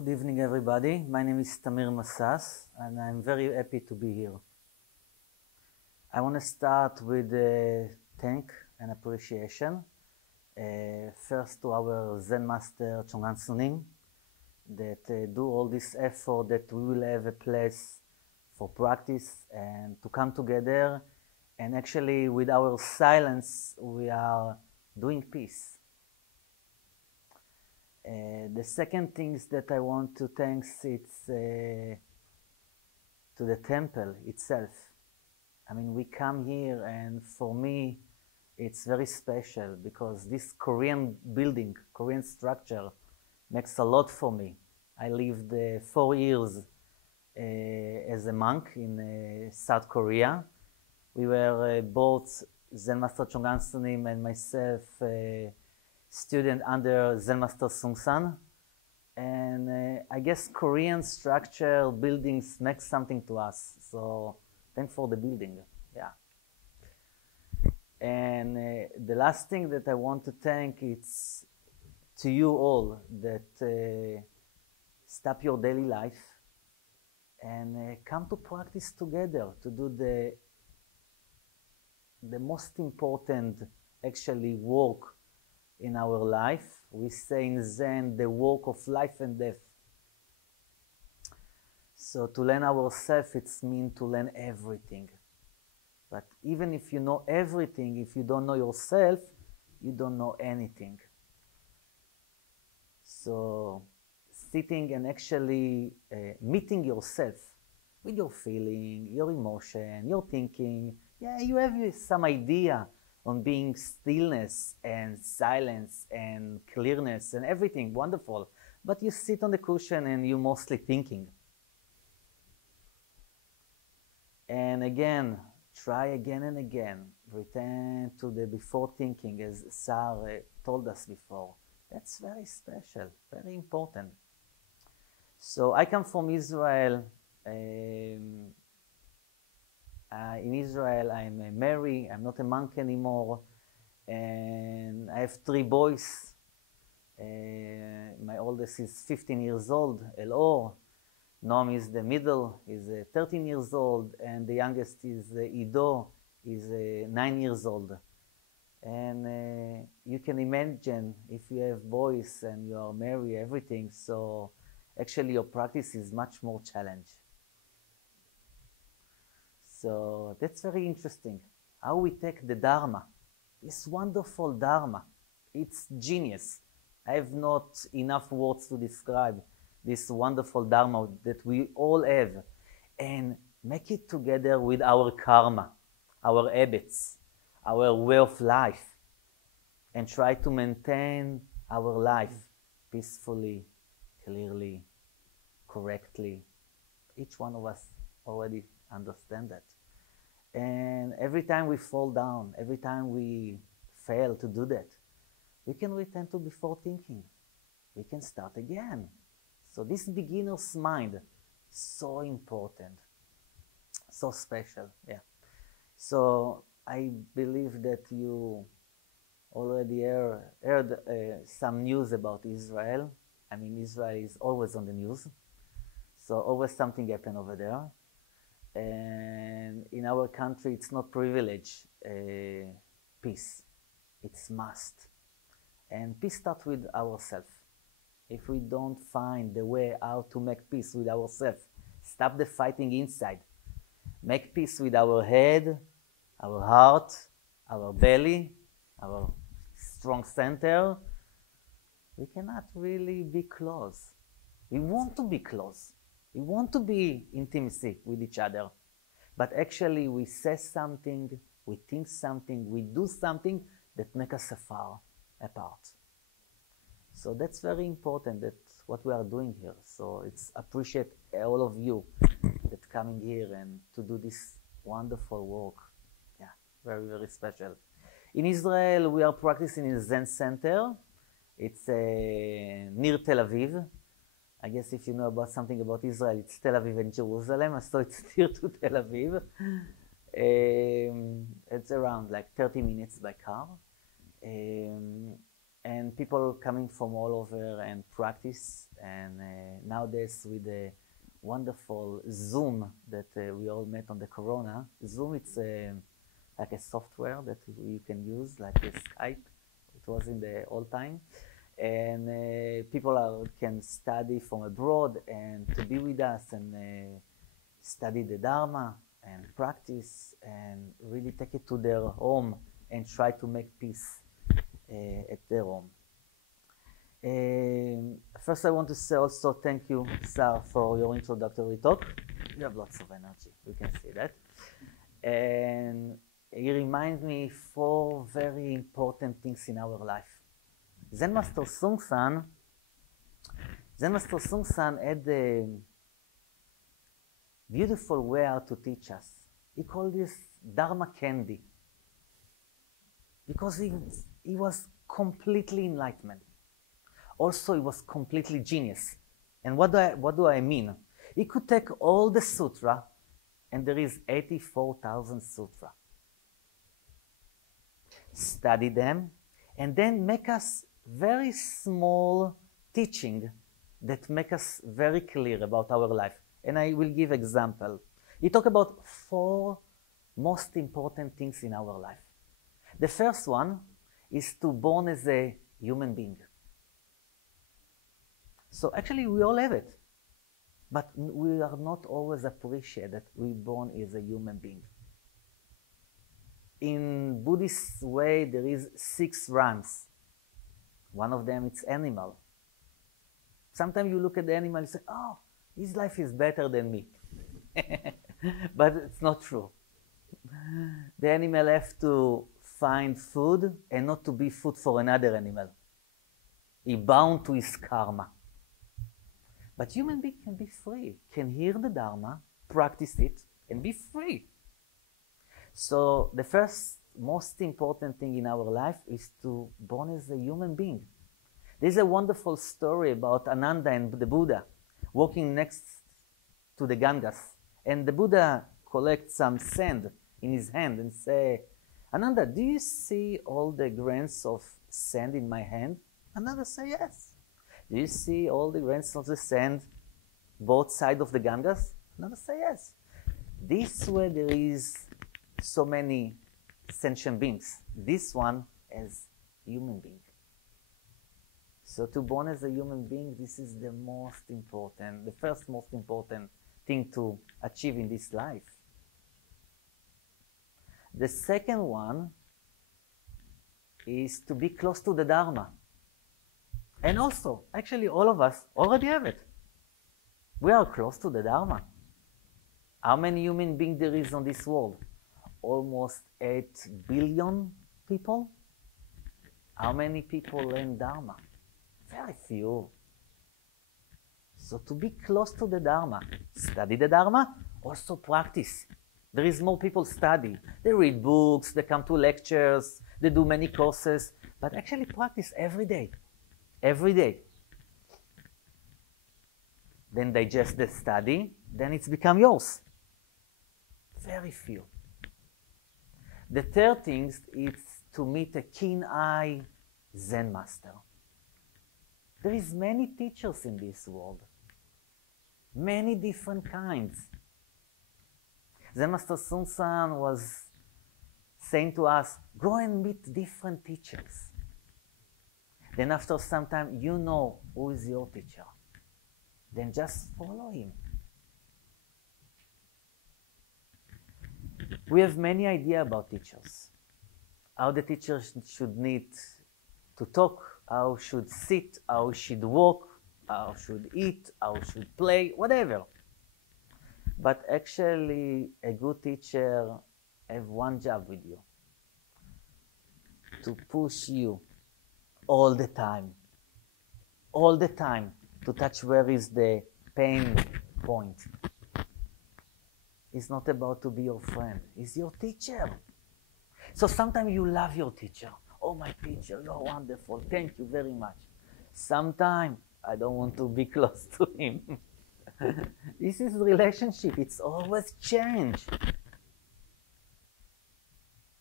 Good evening, everybody. My name is Tamir Massas, and I'm very happy to be here. I want to start with a thank and appreciation. First to our Zen master, Chongan Sunim, that do all this effort that we will have a place for practice and to come together. And actually, with our silence, we are doing peace. The second thing that I want to thank it's to the temple itself. I mean, we come here, and for me, it's very special because this Korean building, Korean structure, makes a lot for me. I lived 4 years as a monk in South Korea. We were both Zen Master Chongan Sunim and myself student under Zen Master Sung-san, and I guess Korean structure buildings make something to us. So thanks for the building, yeah. And the last thing that I want to thank it's to you all that stop your daily life and come to practice together to do the most important actually work in our life. We say in Zen, the work of life and death. So to learn ourselves, it's mean to learn everything. But even if you know everything, if you don't know yourself, you don't know anything. So sitting and actually meeting yourself with your feeling, your emotion, your thinking, yeah, you have some idea on being stillness and silence and clearness and everything, wonderful. But you sit on the cushion and you're mostly thinking. And again, try again and again. Return to the before thinking, as Sar told us before. That's very special, very important. So I come from Israel. In Israel, I'm married, I'm not a monk anymore, and I have 3 boys. My oldest is 15 years old, Elor. Noam is the middle, is 13 years old, and the youngest is Ido, is 9 years old. And you can imagine if you have boys and you are married, everything, so actually your practice is much more challenging. So that's very interesting, how we take the Dharma, this wonderful Dharma. It's genius. I have not enough words to describe this wonderful Dharma that we all have, and make it together with our karma, our habits, our way of life, and try to maintain our life peacefully, clearly, correctly. Each one of us already understand that. And every time we fall down, every time we fail to do that, we can return to before thinking. We can start again. So this beginner's mind, so important, so special, yeah. So I believe that you already heard some news about Israel. I mean, Israel is always on the news. So always something happen over there. And in our country, it's not privilege, peace. It's must. And peace starts with ourselves. If we don't find the way how to make peace with ourselves, stop the fighting inside. Make peace with our head, our heart, our belly, our strong center. We cannot really be close. We want to be close. We want to be intimacy with each other. But actually we say something, we think something, we do something that makes us far apart. So that's very important, that's what we are doing here. So it's appreciate all of you that coming here and to do this wonderful work. Yeah, very, very special. In Israel, we are practicing in a Zen center. It's near Tel Aviv. I guess if you know about something about Israel, it's Tel Aviv and Jerusalem, so it's near to Tel Aviv. It's around like 30 minutes by car. and people coming from all over and practice. And nowadays with the wonderful Zoom that we all met on the Corona. Zoom, it's like a software that you can use, like a Skype. It was in the old time. And people can study from abroad and to be with us and study the Dharma and practice and really take it to their home and try to make peace at their home. First I want to say also thank you, Sar, for your introductory talk. You have lots of energy, we can see that. And it reminds me 4 very important things in our life. Zen Master Sung San had a beautiful way how to teach us. He called this Dharma candy. Because he was completely enlightenment. Also, he was completely genius. And what do I mean? He could take all the sutra, and there is 84,000 sutra. Study them, and then make us very small teaching that make us very clear about our life. And I will give example. He talked about 4 most important things in our life. The first one is to born as a human being. So actually we all have it, but we are not always appreciate that we born as a human being. In Buddhist way, there is 6 realms. One of them is animal. Sometimes you look at the animal and say, oh, his life is better than me. But it's not true. The animal have to find food and not to be food for another animal. He bound to his karma. But human being can be free, can hear the Dharma, practice it, and be free. So the first most important thing in our life is to born as a human being. There's a wonderful story about Ananda and the Buddha walking next to the Ganges. And the Buddha collects some sand in his hand and say, Ananda, do you see all the grains of sand in my hand? Ananda say, yes. Do you see all the grains of the sand both sides of the Ganges? Ananda say, yes. This way there is so many sentient beings. This one as human being. So to born as a human being, this is the most important, the first most important thing to achieve in this life. The second one is to be close to the Dharma. And also, actually all of us already have it. We are close to the Dharma. How many human beings there is on this world? Almost 8 billion people. How many people learn Dharma? Very few. So to be close to the Dharma, study the Dharma, also practice. There is more people study. They read books, they come to lectures, they do many courses, but actually practice every day. Every day. Then digest the study, then it's become yours. Very few. The third thing is to meet a keen-eye Zen master. There is many teachers in this world. Many different kinds. Zen Master Sun San was saying to us, go and meet different teachers. Then after some time, you know who is your teacher. Then just follow him. We have many ideas about teachers. How the teachers should need to talk, how should sit, how should walk, how should eat, how should play, whatever. But actually, a good teacher has one job with you. To push you all the time. All the time. To touch where is the pain point. It's not about to be your friend. It's your teacher. So sometimes you love your teacher. Oh, my teacher, you're wonderful. Thank you very much. Sometimes I don't want to be close to him. This is relationship. It's always change.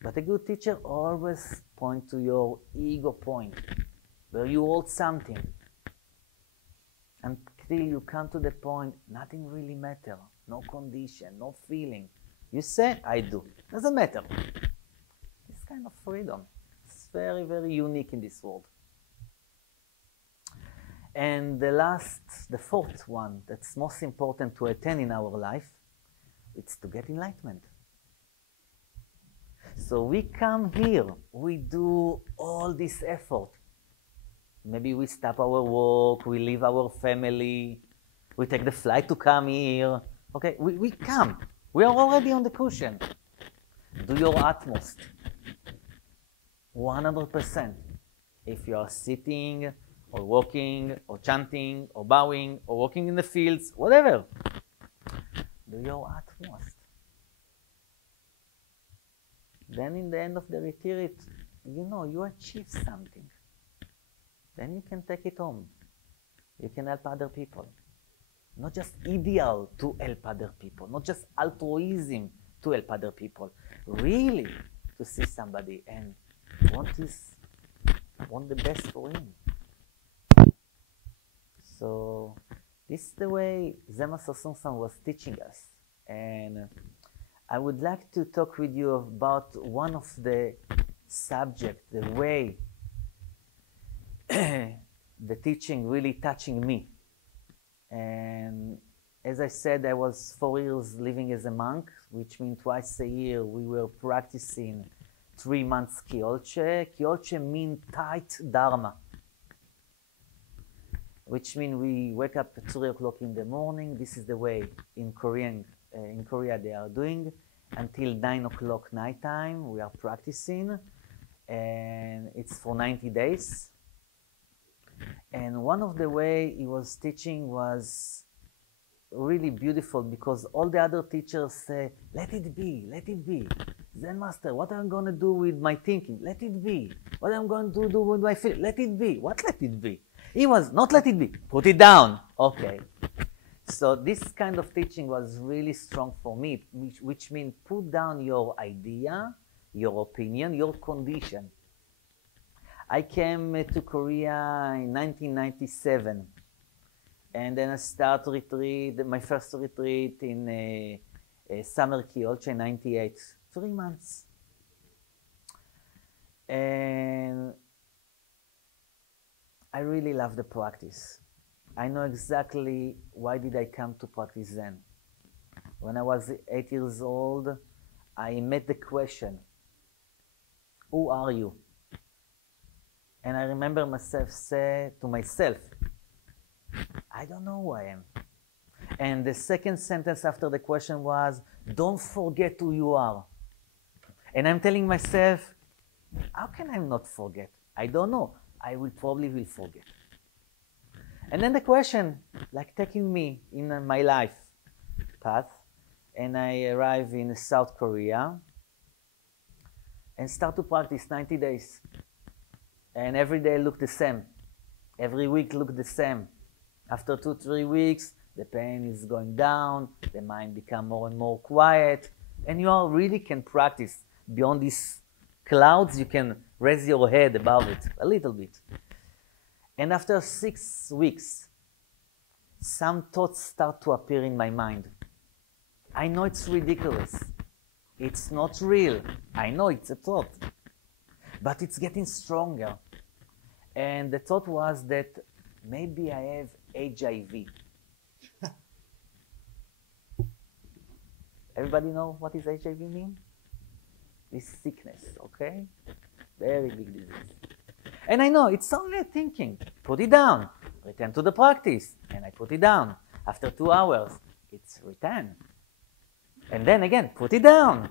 But a good teacher always points to your ego point. where you hold something until you come to the point nothing really matters, no condition, no feeling. You say, I do. Doesn't matter. This kind of freedom is very, very unique in this world. And the fourth one that's most important to attain in our life, it's to get enlightenment. So we come here, we do all this effort. Maybe we stop our work, we leave our family, we take the flight to come here. Okay, we come. We are already on the cushion. Do your utmost. 100%. If you are sitting, or walking, or chanting, or bowing, or walking in the fields, whatever. Do your utmost. Then in the end of the retreat, you know, you achieve something. Then you can take it home. You can help other people. Not just ideal to help other people, not just altruism to help other people. Really to see somebody and want the best for him. So this is the way Zema Sasson was teaching us. And I would like to talk with you about one of the subjects, the way the teaching really touching me. And as I said, I was 4 years living as a monk, which means twice a year we were practicing 3 months Kyolche. Kyolche means tight Dharma, which means we wake up at 3 o'clock in the morning. This is the way in Korea they are doing. Until 9 o'clock nighttime, we are practicing. And it's for 90 days. And one of the way he was teaching was really beautiful because all the other teachers say, let it be, let it be. Zen master, what am I going to do with my thinking? Let it be. What am I going to do with my feeling? Let it be. What let it be? He was not let it be. Put it down. Okay. So this kind of teaching was really strong for me, which means put down your idea, your opinion, your condition. I came to Korea in 1997, and then I started retreat, my first retreat in summer Kyolche in 98, 3 months. And I really love the practice. I know exactly why did I come to practice Zen. When I was 8 years old, I met the question, who are you? And I remember myself say to myself, I don't know who I am. And the second sentence after the question was, don't forget who you are. And I'm telling myself, how can I not forget? I don't know. I will probably forget. And then the question, like taking me in my life path, and I arrive in South Korea and start to practice 90 days. And every day looked the same. Every week looked the same. After 2-3 weeks, the pain is going down, the mind becomes more and more quiet, and you really can practice. Beyond these clouds, you can raise your head above it a little bit. And after 6 weeks, some thoughts start to appear in my mind. I know it's ridiculous. It's not real. I know it's a thought. But it's getting stronger. And the thought was that maybe I have HIV. Everybody know what is HIV mean? This sickness, okay? Very big disease. And I know it's only thinking. Put it down. Return to the practice. And I put it down. After 2 hours, it's return. And then again, put it down.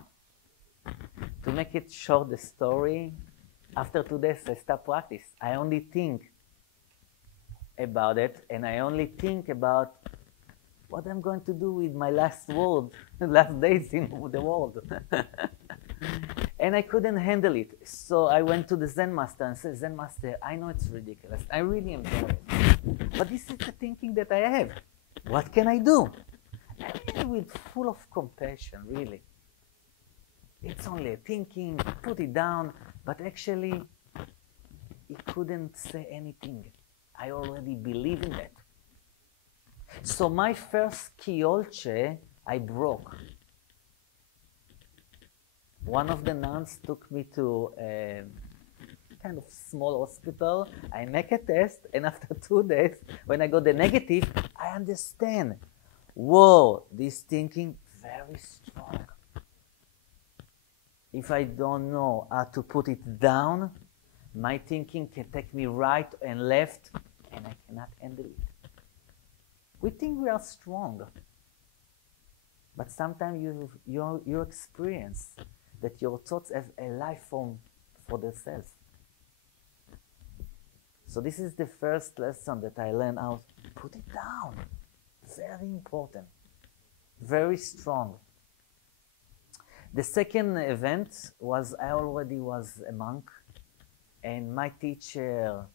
To make it short, the story, after 2 days, I stop practice. I only think about it, and I only think about what I'm going to do with my last days in the world. And I couldn't handle it. So I went to the Zen master and said, Zen master, I know it's ridiculous. I really am sorry. But this is the thinking that I have. What can I do? And really with full of compassion, really. It's only a thinking, put it down, but actually he couldn't say anything. I already believe in that. So my first קיבלתי, I broke. One of the nuns took me to a kind of small hospital. I make a test, and after 2 days, when I got the negative, I understand. Whoa, this thinking very strong. If I don't know how to put it down, my thinking can take me right and left, and I cannot handle it. We think we are strong, but sometimes you experience that your thoughts have a life form for themselves. So this is the first lesson that I learned out. Put it down. Very important. Very strong. The second event was I already was a monk, and my teacher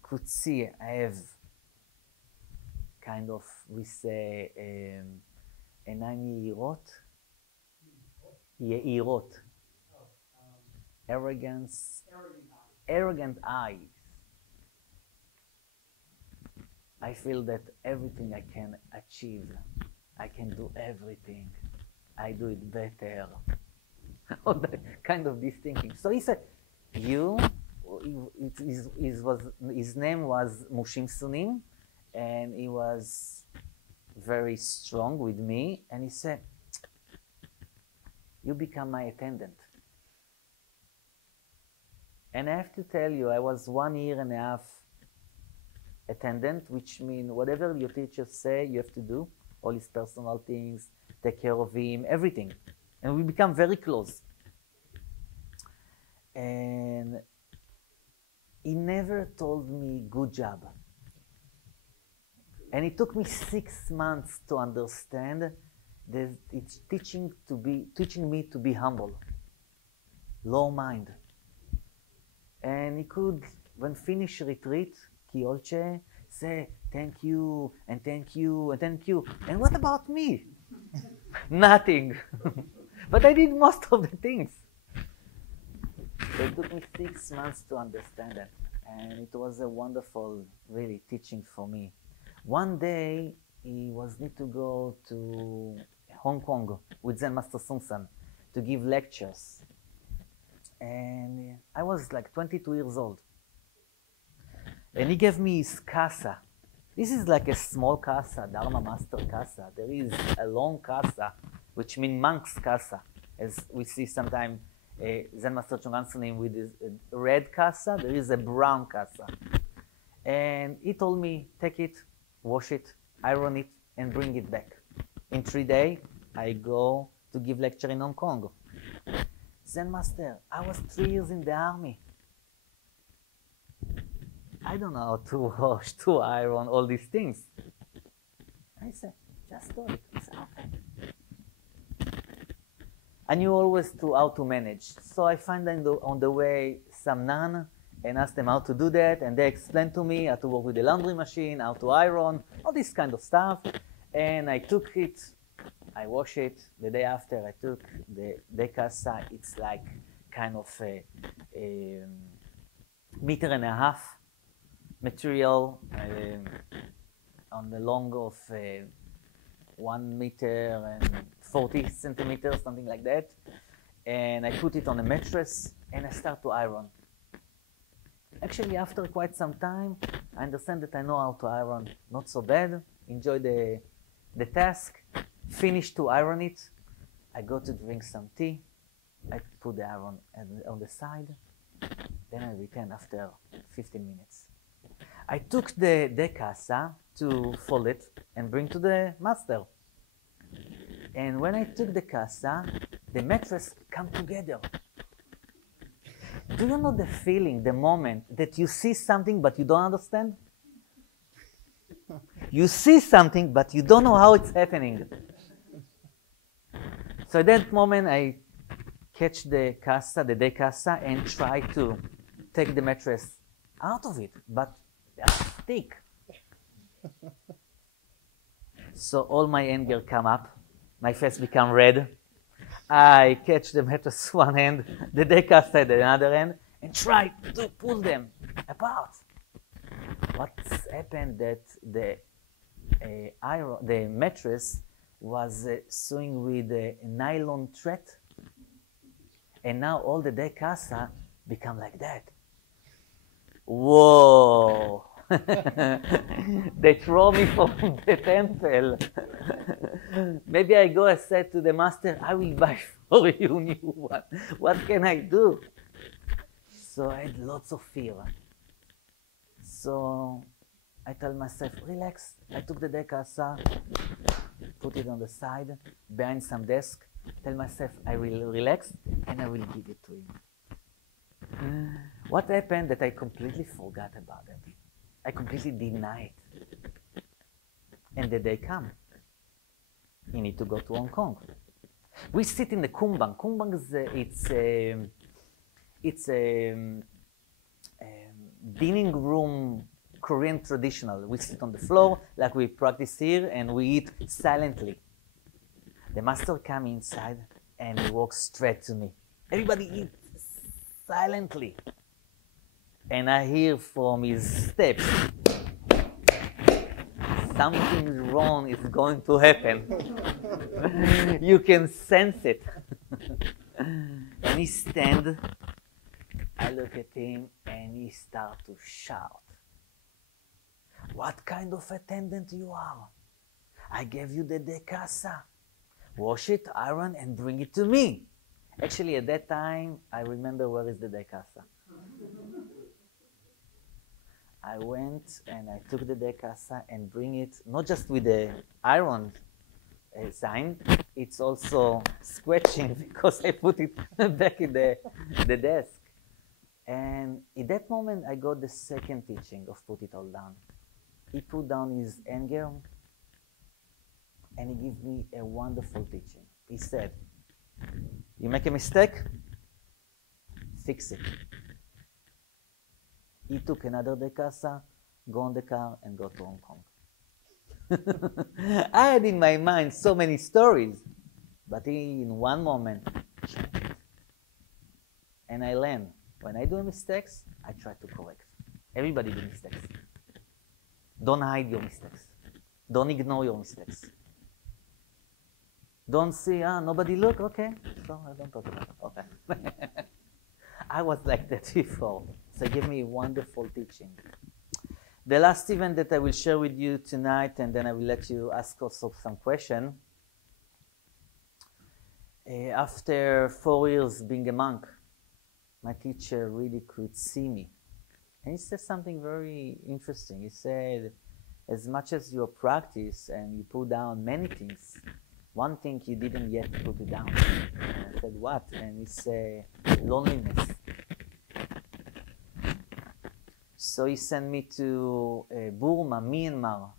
could see I have kind of, we say, עיניים יהירות. יהירות. Arrogant eyes. I feel that everything I can achieve, I can do everything. I do it better. All that kind of this thinking. So he said, his name was Mushim Sunim, and he was very strong with me, and he said, you become my attendant. And I have to tell you, I was 1.5 years attendant, which means whatever your teachers say, you have to do, all his personal things, take care of him, everything. And we become very close. And he never told me, good job. And it took me 6 months to understand that it's teaching me to be humble, low mind. And he could, when finish retreat, קיבלתי, say thank you and thank you and thank you. And what about me? Nothing. But I did most of the things. So it took me 6 months to understand it. And it was a wonderful, really, teaching for me. One day, he was need to go to Hong Kong with Zen Master Sun Sun to give lectures. And I was like 22 years old. And he gave me his casa. This is like a small casa, Dharma Master casa. There is a long casa, which means monk's casa, as we see sometimes Zen Master Chongan with his red casa. There is a brown casa. And he told me, take it, wash it, iron it, and bring it back. In 3 days, I go to give lecture in Hong Kong. Zen Master, I was 3 years in the army. I don't know how to wash, to iron, all these things. I said, just do it. I said, okay. I knew always how to manage. So I find on the way some nun and asked them how to do that. And they explained to me how to work with the laundry machine, how to iron, all this kind of stuff. And I took it, I wash it. The day after I took the casa, it's like kind of a 1.5 meters material on the long of 1 meter and 40 centimeters, something like that. And I put it on a mattress and I start to iron. Actually, after quite some time, I understand that I know how to iron not so bad, enjoy the task, finish to iron it. I go to drink some tea. I put the iron on the side. Then I return after 15 minutes. I took the casa to fold it and bring to the master. And when I took the casa, the mattress come together. Do you know the feeling, the moment that you see something but you don't understand? You see something but you don't know how it's happening. So at that moment I catch the casa, the day casa, and try to take the mattress out of it, but thick. So all my anger come up, my face become red. I catch the mattress one hand, the day casa at the other hand, and try to pull them apart. What's happened that the mattress was sewing with a nylon thread, and now all the day casa become like that. Whoa! They throw me from the temple. Maybe I go and say to the master, I will buy for you a new one. What can I do? So I had lots of fear. So I tell myself, relax. I took the day casa, put it on the side, behind some desk, tell myself I will relax and I will give it to him. What happened that I completely forgot about it. I completely denied it. And the day come. You need to go to Hong Kong. We sit in the kumbang. Kumbang is it's a dining room Korean traditional. We sit on the floor like we practice here and we eat silently. The master come inside and he walks straight to me. Everybody eats silently. And I hear from his steps, something wrong is going to happen. You can sense it. And he stands, I look at him and he starts to shout. What kind of attendant you are? I gave you the de casa. Wash it, iron, and bring it to me. Actually, at that time, I remember where is the de casa. I went and I took the de casa and bring it, not just with the iron sign, it's also scratching because I put it back in the desk. And in that moment, I got the second teaching of put it all down. He put down his anger and he gave me a wonderful teaching. He said, you make a mistake, fix it. He took another de casa, go on the car, and go to Hong Kong. I had in my mind so many stories, but he, in one moment, changed it. And I learned, when I do mistakes, I try to correct. Everybody do mistakes. Don't hide your mistakes. Don't ignore your mistakes. Don't say, nobody look, okay, so I don't talk about it, okay. I was like that before, so give me wonderful teaching. The last event that I will share with you tonight, and then I will let you ask also some questions. After 4 years being a monk, my teacher really could see me. And he said something very interesting. He said, as much as you practice and you put down many things, one thing you didn't yet put it down. And I said, what? And he said, loneliness. So he sent me to Burma, Myanmar.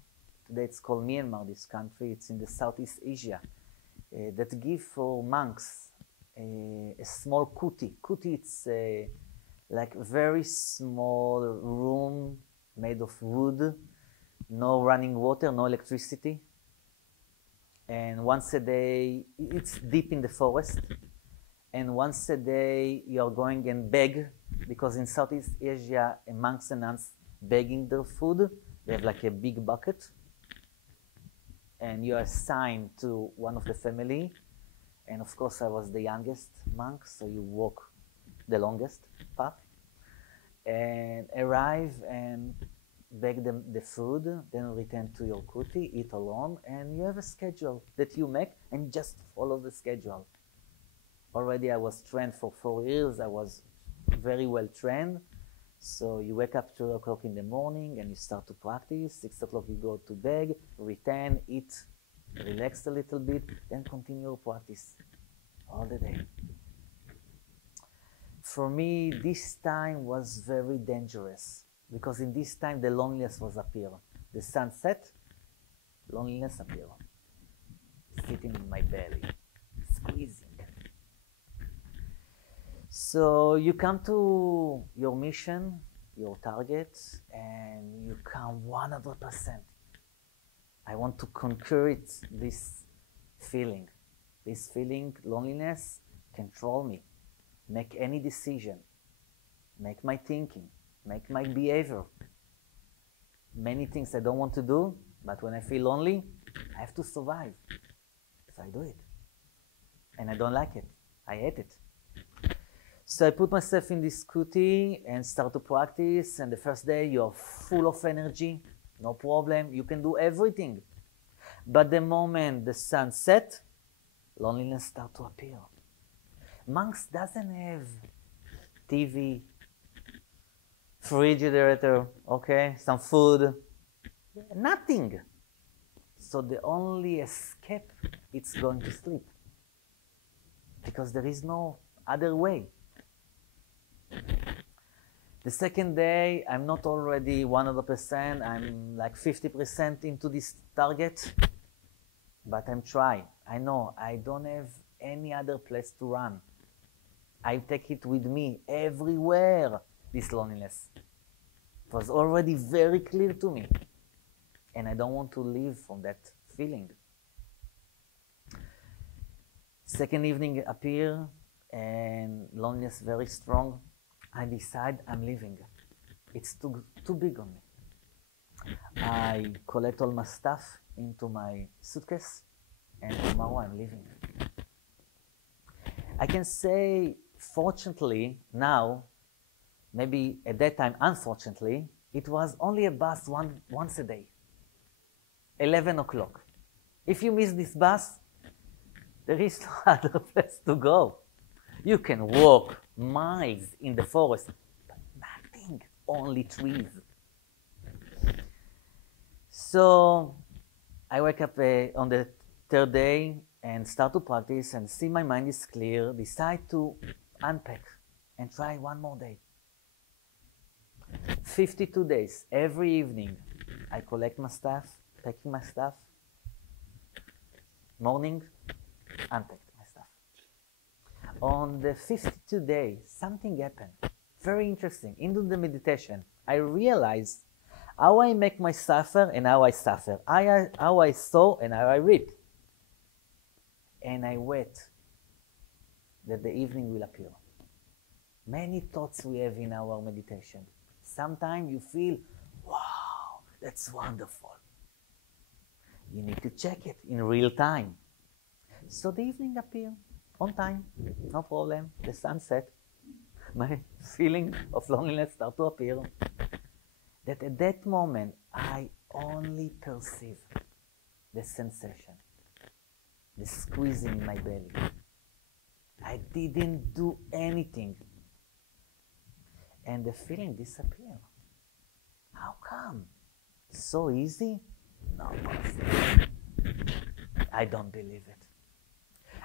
Today it's called Myanmar, this country. It's in the Southeast Asia. That give for monks a small kuti. Kuti, it's like a very small room made of wood, no running water, no electricity. And once a day, it's deep in the forest. And once a day, you are going and beg, because in Southeast Asia, monks and nuns begging their food. They have like a big bucket. And you are assigned to one of the family. And of course, I was the youngest monk, so you walk the longest path. And arrive and beg them the food, then return to your kuti, eat alone, and you have a schedule that you make and just follow the schedule. Already I was trained for 4 years, I was very well trained. So you wake up 2 o'clock in the morning and you start to practice, 6 o'clock you go to bed, return, eat, relax a little bit, then continue your practice all the day. For me, this time was very dangerous. Because in this time, the loneliness was appear. The sun set, loneliness appear. Sitting in my belly, squeezing. So you come to your mission, your target, and you come 100%. I want to conquer it, this feeling. This feeling, loneliness, control me. Make any decision. make my thinking, make my behavior. Many things I don't want to do, but when I feel lonely, I have to survive. So I do it. And I don't like it. I hate it. So I put myself in this scooty and start to practice. And the first day, you're full of energy. No problem. You can do everything. But the moment the sun sets, loneliness starts to appear. Monks doesn't have TV, refrigerator, okay, some food, nothing. So the only escape is going to sleep. Because there is no other way. The second day, I'm not already 100%, I'm like 50% into this target, but I'm trying. I know I don't have any other place to run. I take it with me everywhere, this loneliness. It was already very clear to me, and I don't want to leave from that feeling. Second evening appear, and loneliness very strong. I decide I'm leaving. It's too big on me. I collect all my stuff into my suitcase, and tomorrow I'm leaving. I can say, fortunately, now, maybe at that time, unfortunately, it was only a bus once a day, 11 o'clock. If you miss this bus, there is no other place to go. You can walk miles in the forest, but nothing, only trees. So I wake up on the third day and start to practice and see my mind is clear, decide to unpack and try one more day. 52 days, every evening, I collect my stuff, packing my stuff. Morning, unpack my stuff. On the 52 day, something happened. Very interesting. Into the meditation, I realized how I make my suffer and how I suffer. How I sow and how I reap. And I wait that the evening will appear. Many thoughts we have in our meditation. Sometimes you feel, wow, that's wonderful. You need to check it in real time. So the evening appeared on time, no problem. The sun set. My feeling of loneliness started to appear. That at that moment, I only perceive the sensation, the squeezing in my belly. I didn't do anything. And the feeling disappeared. How come? So easy? No possible. I don't believe it.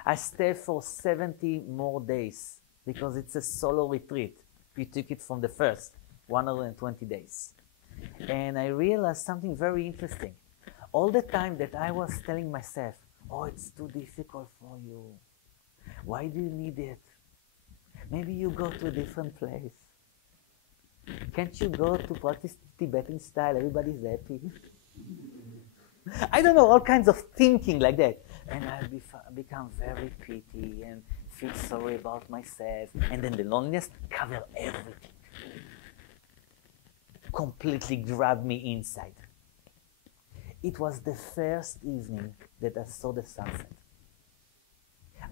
I stayed for 70 more days because it's a solo retreat. We took it from the first 120 days. And I realized something very interesting. All the time that I was telling myself, oh, it's too difficult for you. Why do you need it? Maybe you go to a different place. Can't you go to practice Tibetan style? Everybody's happy. I don't know, all kinds of thinking like that. And I become very pity and feel sorry about myself. And then the loneliness cover everything. Completely grabbed me inside. It was the first evening that I saw the sunset.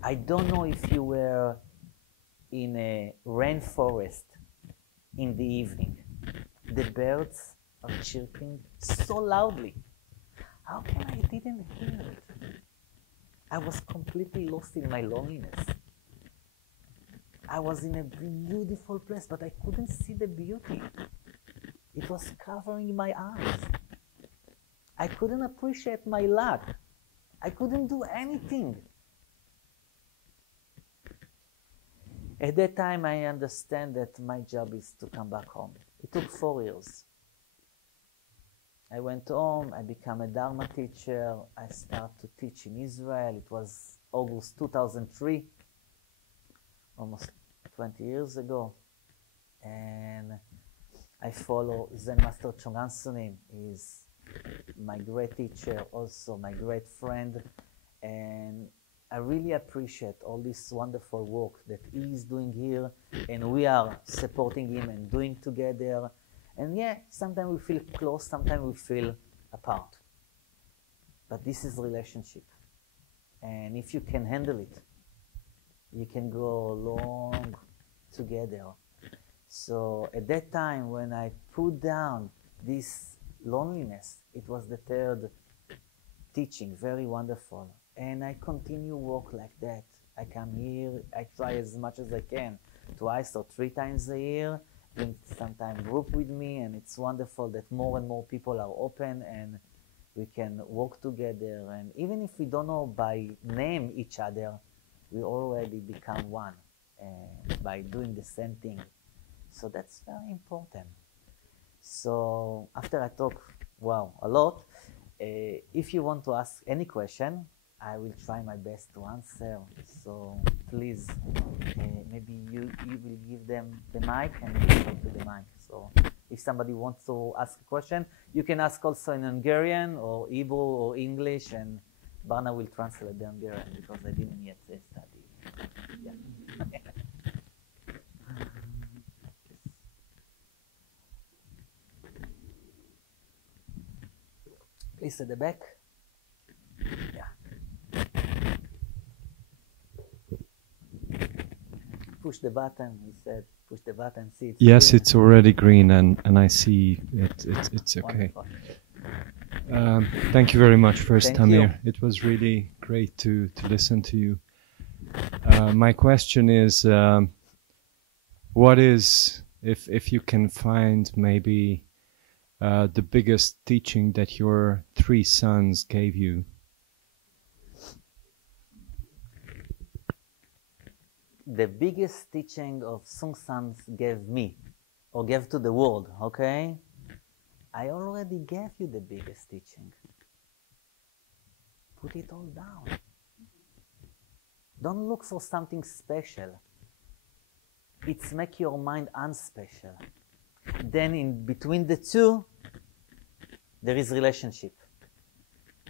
I don't know if you were in a rainforest in the evening. The birds are chirping so loudly. How can I didn't hear it? I was completely lost in my loneliness. I was in a beautiful place, but I couldn't see the beauty. It was covering my eyes. I couldn't appreciate my luck. I couldn't do anything. At that time, I understand that my job is to come back home. It took 4 years. I went home, I became a Dharma teacher. I started to teach in Israel. It was August 2003, almost 20 years ago. And I follow Zen Master Chogan Sunim. He's my great teacher, also my great friend. And I really appreciate all this wonderful work that he is doing here, and we are supporting him and doing together. And yeah, sometimes we feel close, sometimes we feel apart. But this is relationship. And if you can handle it, you can go long together. So at that time, when I put down this loneliness, it was the third teaching, very wonderful. And I continue work like that. I come here, I try as much as I can, 2 or 3 times a year, bring sometimes group with me, and it's wonderful that more and more people are open and we can work together. And even if we don't know by name each other, we already become one by doing the same thing. So that's very important. So after I talk, wow, a lot, if you want to ask any question, I will try my best to answer. So please, maybe you will give them the mic and you talk to the mic. So if somebody wants to ask a question, you can ask also in Hungarian or Hebrew or English, and Barna will translate the Hungarian because I didn't yet study. Yeah. Please at the back. Yeah. Push the button, he said. Push the button, see it's yes, green. it's already green, and I see it's okay. Thank you very much first, Tamir. It was really great to listen to you. My question is, what is, if you can find maybe the biggest teaching that your 3 sons gave you? The biggest teaching of some sons gave me, or gave to the world, okay? I already gave you the biggest teaching. Put it all down. Don't look for something special. It's make your mind unspecial. Then in between the two, there is relationship.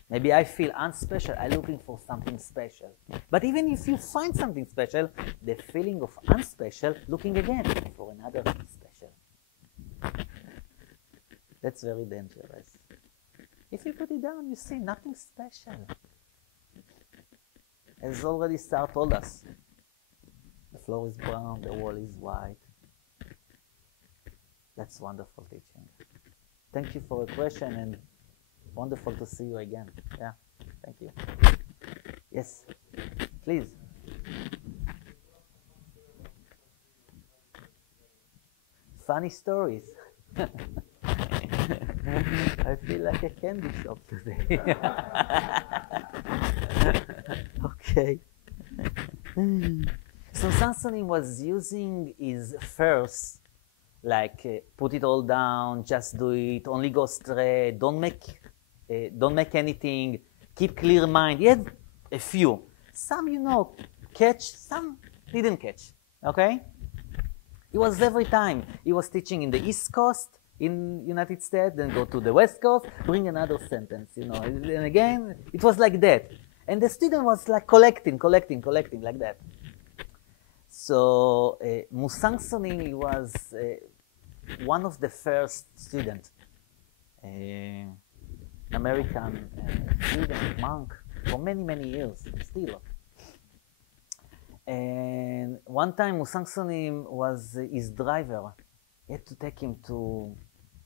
Maybe I feel unspecial, I'm looking for something special. But even if you find something special, the feeling of unspecial, looking again for another special. That's very dangerous. If you put it down, you see nothing special. As already Star told us, the floor is brown, the wall is white. That's wonderful teaching. Thank you for the question, and wonderful to see you again. Yeah, thank you. Yes, please. Funny stories. I feel like a candy shop today. Okay. So Samsonim was using his first, like put it all down, just do it, only go straight, don't make anything, keep clear mind. He had a few. Some, you know, catch, some didn't catch, okay? It was every time. He was teaching in the East Coast, in United States, then go to the West Coast, bring another sentence, you know. And again, it was like that. And the student was like collecting like that. So Musang Sonim was one of the first students, American student, monk, for many, many years, still. And one time Musang Sonim was his driver. He had to take him to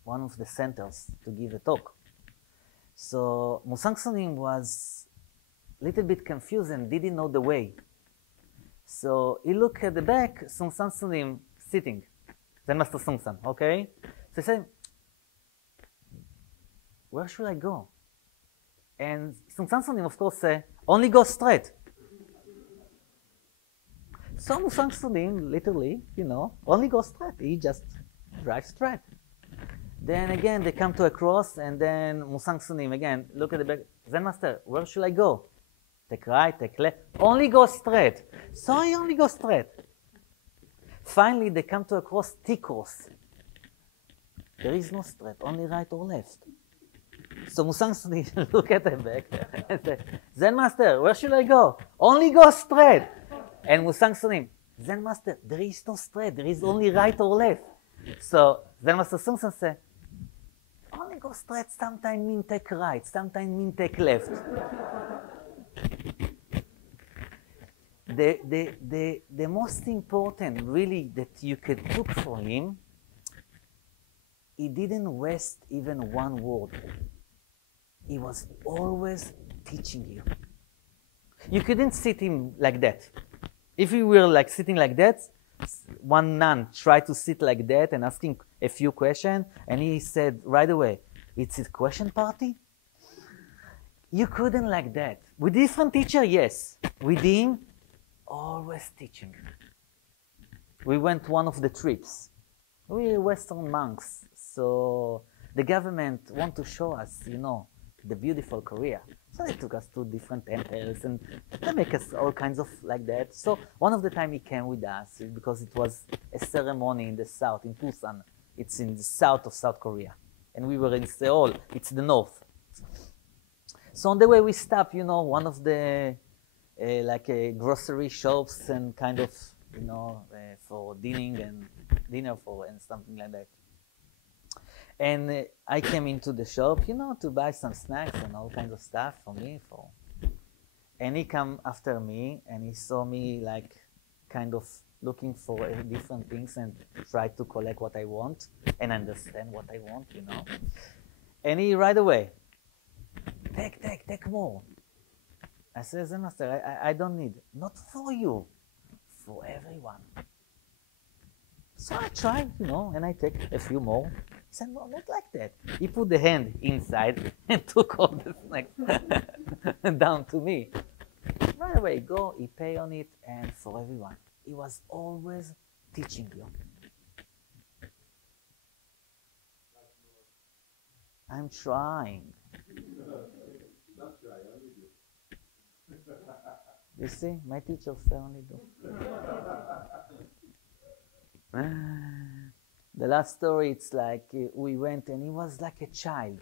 one of the centers to give a talk. So Musang Sonim was a little bit confused and didn't know the way. So he looked at the back, Musang Sonim sitting. Then Master Sungsan, okay? So he said, where should I go? And Musang Sonim, of course, said, only go straight. So Musang Sonim, literally, you know, only go straight. He just drives straight. Then again, they come to a cross, and then Musang Sonim, again, look at the back. Zen Master, where should I go? Take right, take left. Only go straight. So he only goes straight. Finally, they come to a cross, T-cross. There is no straight, only right or left. So Musang look at the back and say, Zen Master, where should I go? Only go straight. And Musang Sunim, Zen Master, there is no straight, there is only right or left. So Zen Master Sungsan said, only go straight, sometimes mean take right, sometimes mean take left. The most important really that you could look for him, he didn't waste even one word. He was always teaching you. You couldn't sit him like that. If you were like sitting like that, one nun tried to sit like that and asking a few questions, and he said right away, it's a question party? You couldn't like that. With different teacher, yes. With him, always teaching. We went one of the trips. We were Western monks, so the government want to show us, you know, the beautiful Korea. So they took us to different temples and they make us all kinds of like that. So one of the time he came with us because it was a ceremony in the south, in Busan. It's in the south of South Korea. And we were in Seoul, it's the north. So on the way we stopped, you know, one of the grocery shops and kind of, you know, for dinner for and something like that. And I came into the shop, you know, to buy some snacks and all kinds of stuff for me. And he come after me and he saw me like kind of looking for different things and try to collect what I want and understand what I want, you know. And he right away, take more. I said, Master, I don't need, not for you, for everyone. So I tried, you know, and I take a few more. He said, no, not like that. He put the hand inside and took all the snacks down to me. Right away, go, he pay on it, and for everyone. He was always teaching you. I'm trying. You see, my teachers only do. The last story, it's like we went and he was like a child.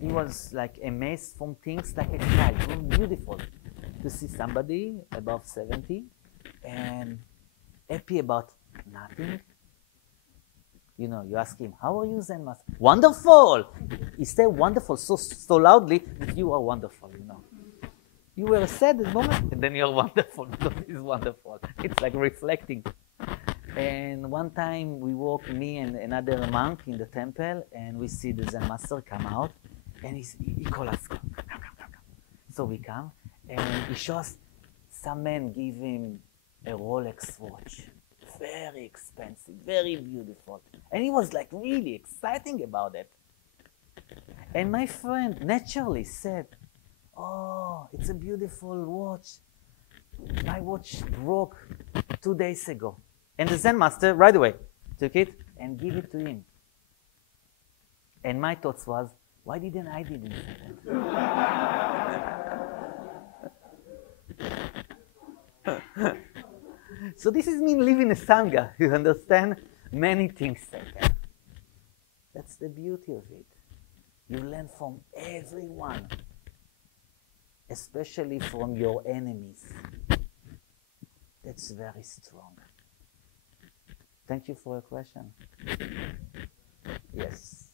He was like amazed from things like a child. It was beautiful to see somebody above 70 and happy about nothing. You know, you ask him, how are you, Zen Master? Wonderful! He said wonderful so loudly that you are wonderful, you know. You were sad at the moment, and then you're wonderful because he's wonderful. It's like reflecting. And one time we walk, me and another monk in the temple, and we see the Zen Master come out, and he called us, come. So we come, and he shows us some man give him a Rolex watch. Very expensive, very beautiful. And he was like really exciting about it. And my friend naturally said, oh, it's a beautiful watch. My watch broke 2 days ago. And the Zen Master right away took it and gave it to him. And my thoughts was, why didn't I say that? So this is mean living a Sangha, you understand? Many things like that. That's the beauty of it. You learn from everyone, especially from your enemies. That's very strong. Thank you for your question. Yes.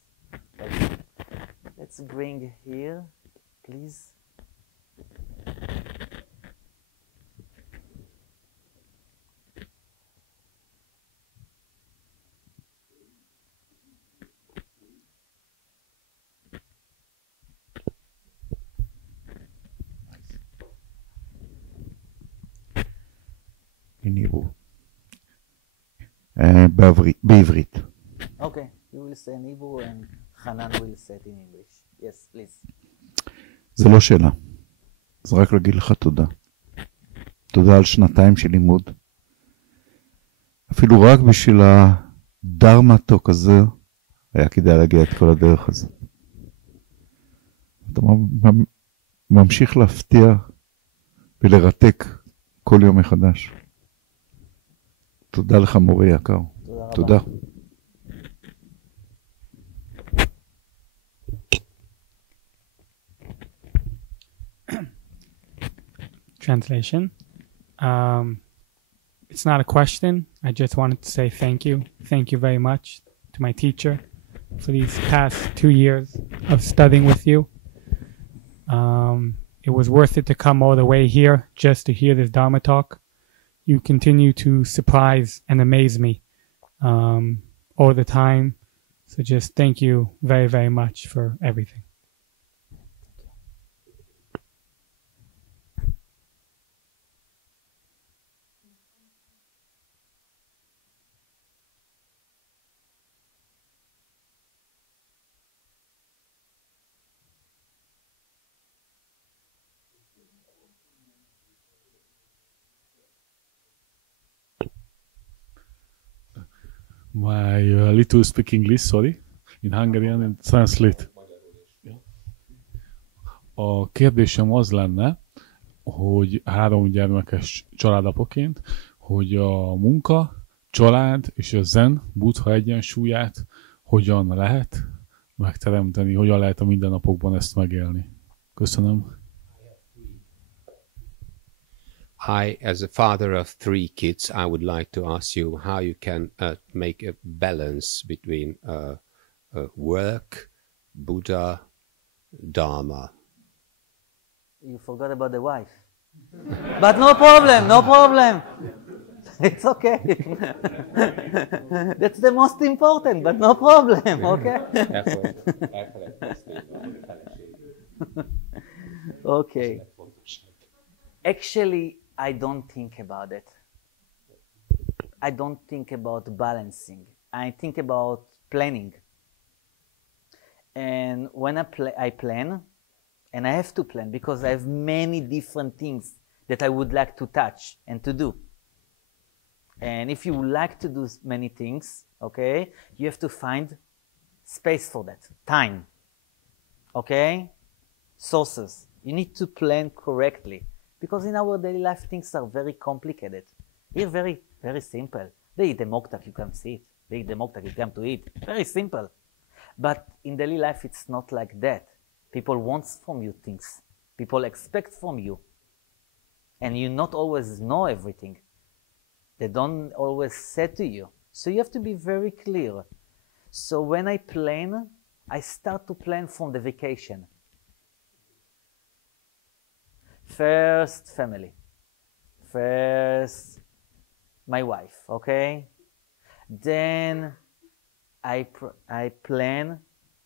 Let's bring here, please. הנירו. בעברית. Okay, you will say in Hebrew and Hanan will say it in English. Yes, please. זה לא שאלה. זה רק להגיד לך תודה. תודה על שנתיים של לימוד. אפילו רק בשביל הדרמטוק הזה, היה כדאי להגיע את כל הדרך הזאת. אתה ממשיך להפתיע ולרתק כל יום מחדש. תודה לך מורה יקר. תודה. translation. It's not a question. I just wanted to say thank you. Thank you very much to my teacher for these past 2 years of studying with you. It was worth it to come all the way here just to hear this Dharma talk. You continue to surprise and amaze me all the time. So just thank you very, very much for everything. My little speak English, sorry. In Hungarian and translate. A kérdésem az lenne, hogy 3 gyermekes családapaként, hogy a munka, család és a zen, buddha egyensúlyát hogyan lehet megteremteni, hogyan lehet a mindennapokban ezt megélni. Köszönöm. I, as a father of 3 kids, I would like to ask you how you can make a balance between work, Buddha, Dharma. You forgot about the wife. But no problem, no problem. It's okay. That's the most important, but no problem, okay? Okay. Actually, I don't think about it. I don't think about balancing. I think about planning. And when I plan, and I have to plan because I have many different things that I would like to touch and to do. And if you like to do many things, okay, you have to find space for that, time, okay, sources. You need to plan correctly. Because in our daily life, things are very complicated. Here, very, very simple. They eat the moktak, you come see it. They eat the moktak, you come to eat. Very simple. But in daily life, it's not like that. People want from you things. People expect from you. And you not always know everything. They don't always say to you. So you have to be very clear. So when I plan, I start to plan from the vacation. First, family. First, my wife, okay? Then I plan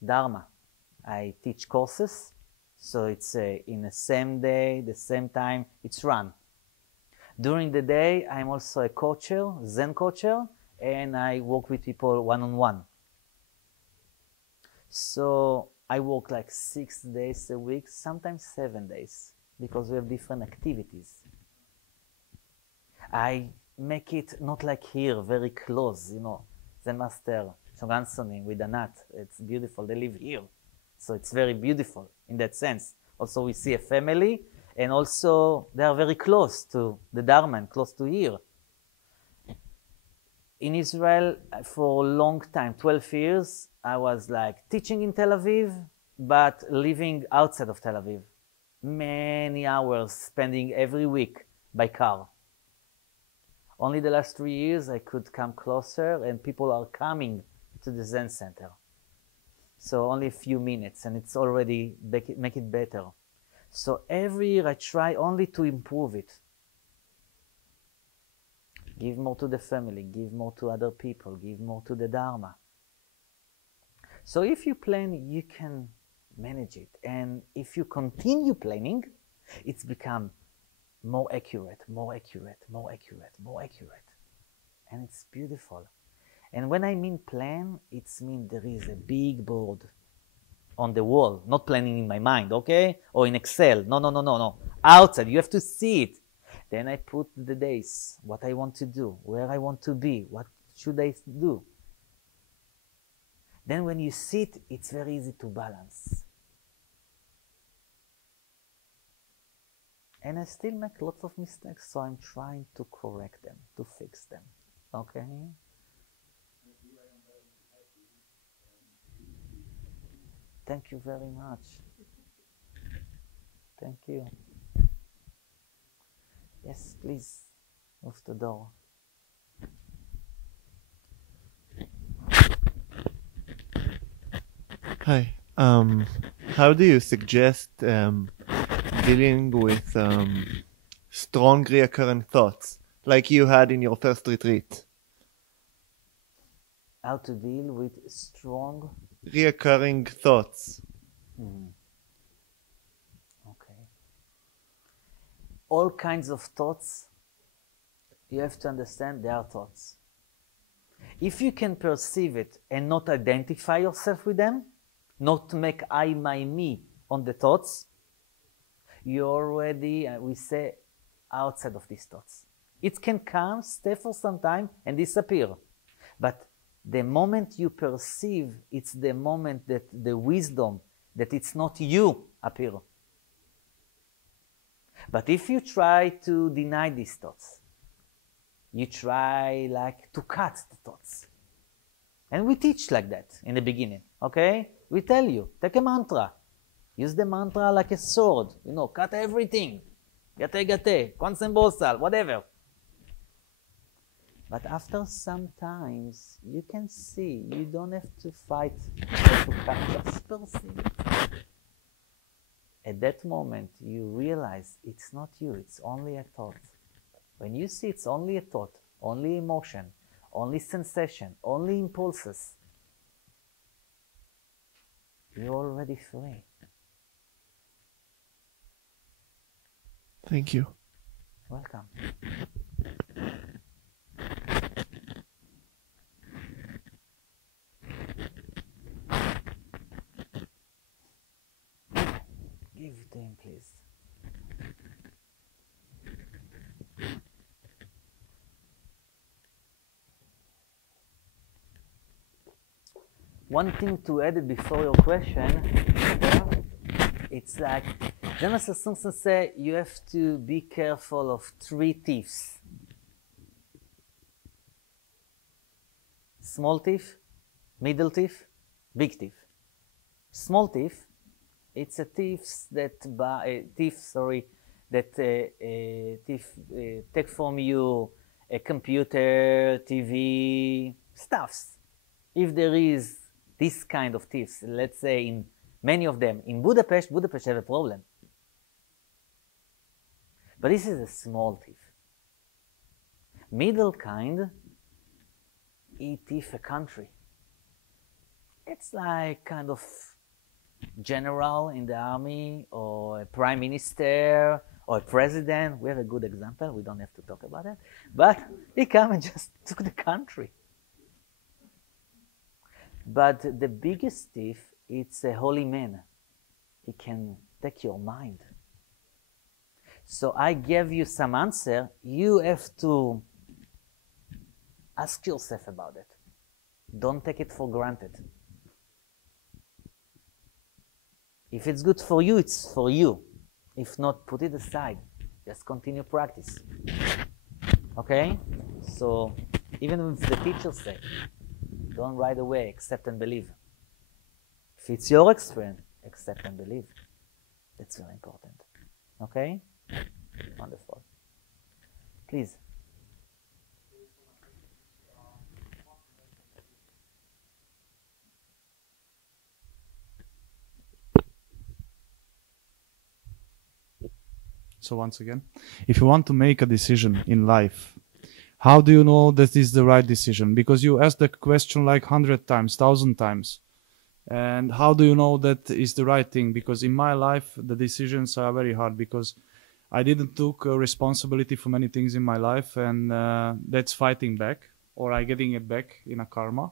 Dharma. I teach courses, so it's in the same day, the same time, it's run. During the day, I'm also a coacher, Zen coacher, and I work with people one-on-one. So I work like 6 days a week, sometimes 7 days. Because we have different activities. I make it not like here, very close, you know. Zen Master, Shogansonin with Anat, it's beautiful, they live here. So it's very beautiful in that sense. Also we see a family, and also they are very close to the Dharma and close to here. In Israel, for a long time, 12 years, I was like teaching in Tel Aviv, but living outside of Tel Aviv. Many hours spending every week by car. Only the last 3 years I could come closer and people are coming to the Zen Center. So only a few minutes and it's already make it better. So every year I try only to improve it. Give more to the family, give more to other people, give more to the Dharma. So if you plan, you can manage it. And if you continue planning, it's become more accurate, more accurate, more accurate, more accurate. And it's beautiful. And when I mean plan, it's mean there is a big board on the wall, not planning in my mind, okay? Or in Excel. No. Outside, you have to see it. Then I put the days, what I want to do, where I want to be, what should I do. Then when you see it, it's very easy to balance. And I still make lots of mistakes, so I'm trying to correct them, to fix them. Okay? Thank you very much. Thank you. Yes, please, move the door. Hi. How do you suggest dealing with strong recurrent thoughts like you had in your first retreat? How to deal with strong... Recurring thoughts. Okay. All kinds of thoughts, you have to understand they are thoughts. If you can perceive it and not identify yourself with them, not make I, my, me on the thoughts, you're already, we say, outside of these thoughts. It can come, stay for some time, and disappear. But the moment you perceive, it's the moment that the wisdom, that it's not you, appear. But if you try to deny these thoughts, you try like to cut the thoughts. And we teach like that in the beginning, okay? We tell you, take a mantra. Use the mantra like a sword. You know, cut everything. Gate gate, consembosal, whatever. But after some times, you can see, you don't have to fight to cut, just perceive it. At that moment, you realize it's not you, it's only a thought. When you see it's only a thought, only emotion, only sensation, only impulses, you're already free. Thank you. Welcome. Give it to him, please. One thing to add before your question, it's like, Master Simpson say you have to be careful of 3 thieves. Small thief, middle thief, big thief. Small thief, it's a thief that take from you a computer, TV, stuffs. If there is this kind of thieves, let's say in many of them, in Budapest have a problem. But this is a small thief. Middle kind, he thief a country. It's like kind of general in the army, or a prime minister, or a president. We have a good example, we don't have to talk about it. But he came and just took the country. But the biggest thief, it's a holy man. He can take your mind. So I gave you some answer. You have to ask yourself about it. Don't take it for granted. If it's good for you, it's for you. If not, put it aside. Just continue practice. Okay? So even if the teacher say, don't right away accept and believe. If it's your experience, accept and believe. That's very important. Okay? Wonderful. Please. So once again, if you want to make a decision in life, how do you know that is the right decision? Because you asked the question like 100 times, 1,000 times. And how do you know that is the right thing? Because in my life, the decisions are very hard because I didn't took responsibility for many things in my life, and that's fighting back, or I getting it back in a karma.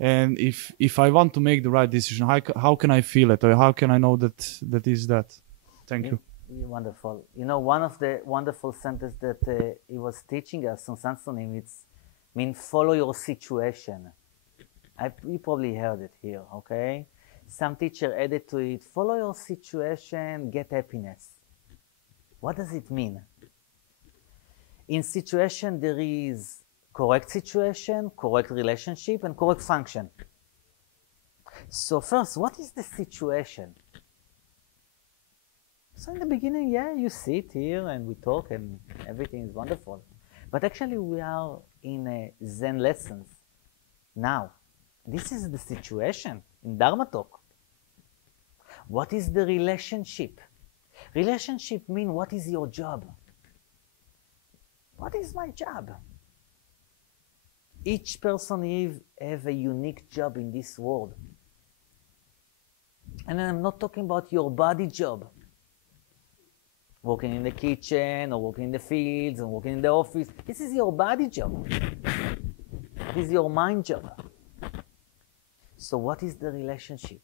And if I want to make the right decision, how can I feel it, or how can I know that is that? Thank you. Wonderful. You know, one of the wonderful sentences that he was teaching us on Sansonim, it's follow your situation. You probably heard it here, okay? Some teacher added to it, follow your situation, get happiness. What does it mean? In situation, there is correct situation, correct relationship, and correct function. So first, what is the situation? So in the beginning, yeah, you sit here and we talk and everything is wonderful. But actually we are in a Zen lessons now. This is the situation in Dharma talk. What is the relationship? Relationship means what is your job? What is my job? Each person have a unique job in this world. And I'm not talking about your body job. Working in the kitchen, or working in the fields, or working in the office. This is your body job. This is your mind job. So what is the relationship?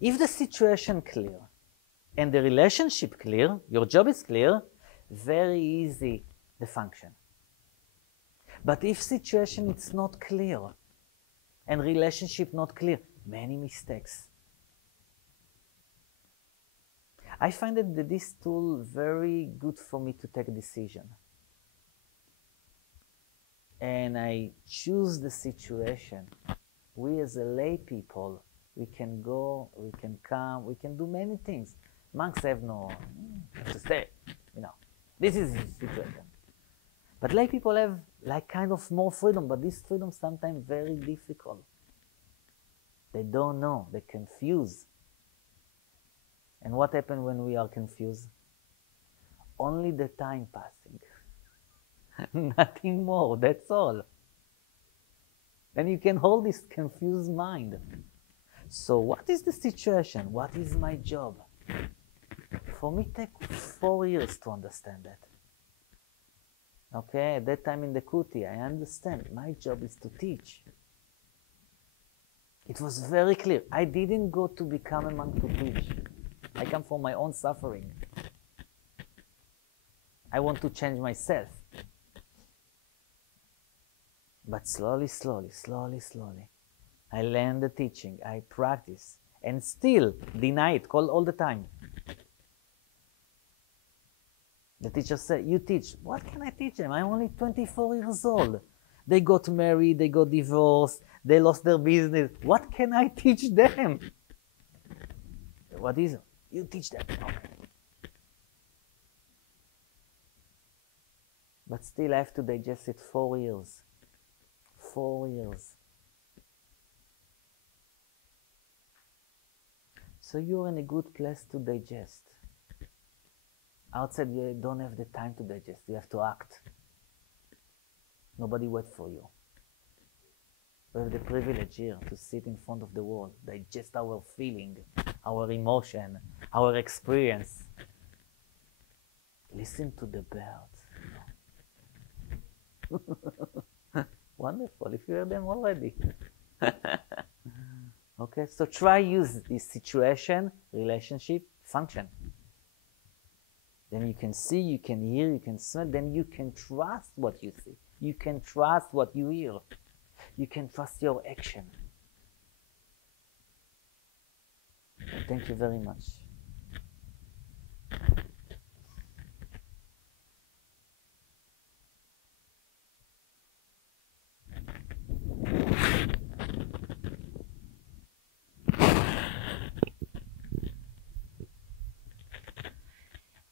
If the situation clear, and the relationship clear, your job is clear, very easy the function. But if situation is not clear, and relationship not clear, many mistakes. I find that this tool very good for me to take a decision. And I choose the situation. We as a lay people, we can go, we can come, we can do many things. Monks have have to stay, This is the situation. But lay people have like kind of more freedom, but this freedom sometimes very difficult. They don't know, they confuse. And what happens when we are confused? Only the time passing. Nothing more, that's all. And you can hold this confused mind. So what is the situation? What is my job? For me, it took 4 years to understand that. Okay, at that time in the Kuti, I understand my job is to teach. It was very clear. I didn't go to become a monk to teach. I come from my own suffering. I want to change myself. But slowly, I learn the teaching, I practice, and still deny it all the time. The teacher said, you teach. What can I teach them? I'm only 24 years old. They got married, they got divorced, they lost their business. What can I teach them? What is it? You teach them. Okay. But still I have to digest it 4 years. 4 years. So you're in a good place to digest. Outside you don't have the time to digest. You have to act. Nobody waits for you. We have the privilege here to sit in front of the world, digest our feeling, our emotion, our experience. Listen to the birds. Wonderful, if you hear them already. Okay, so try use this situation, relationship, function. Then you can see, you can hear, you can smell, then you can trust what you see. You can trust what you hear. You can trust your action. Thank you very much.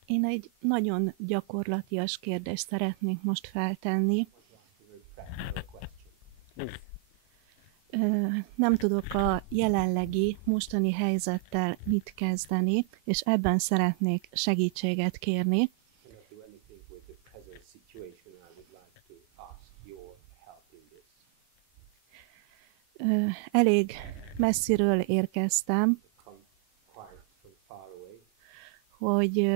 Én egy nagyon gyakorlatias kérdést szeretnék most feltenni. Nem tudok a jelenlegi, mostani helyzettel mit kezdeni, és ebben szeretnék segítséget kérni. Elég messziről érkeztem, hogy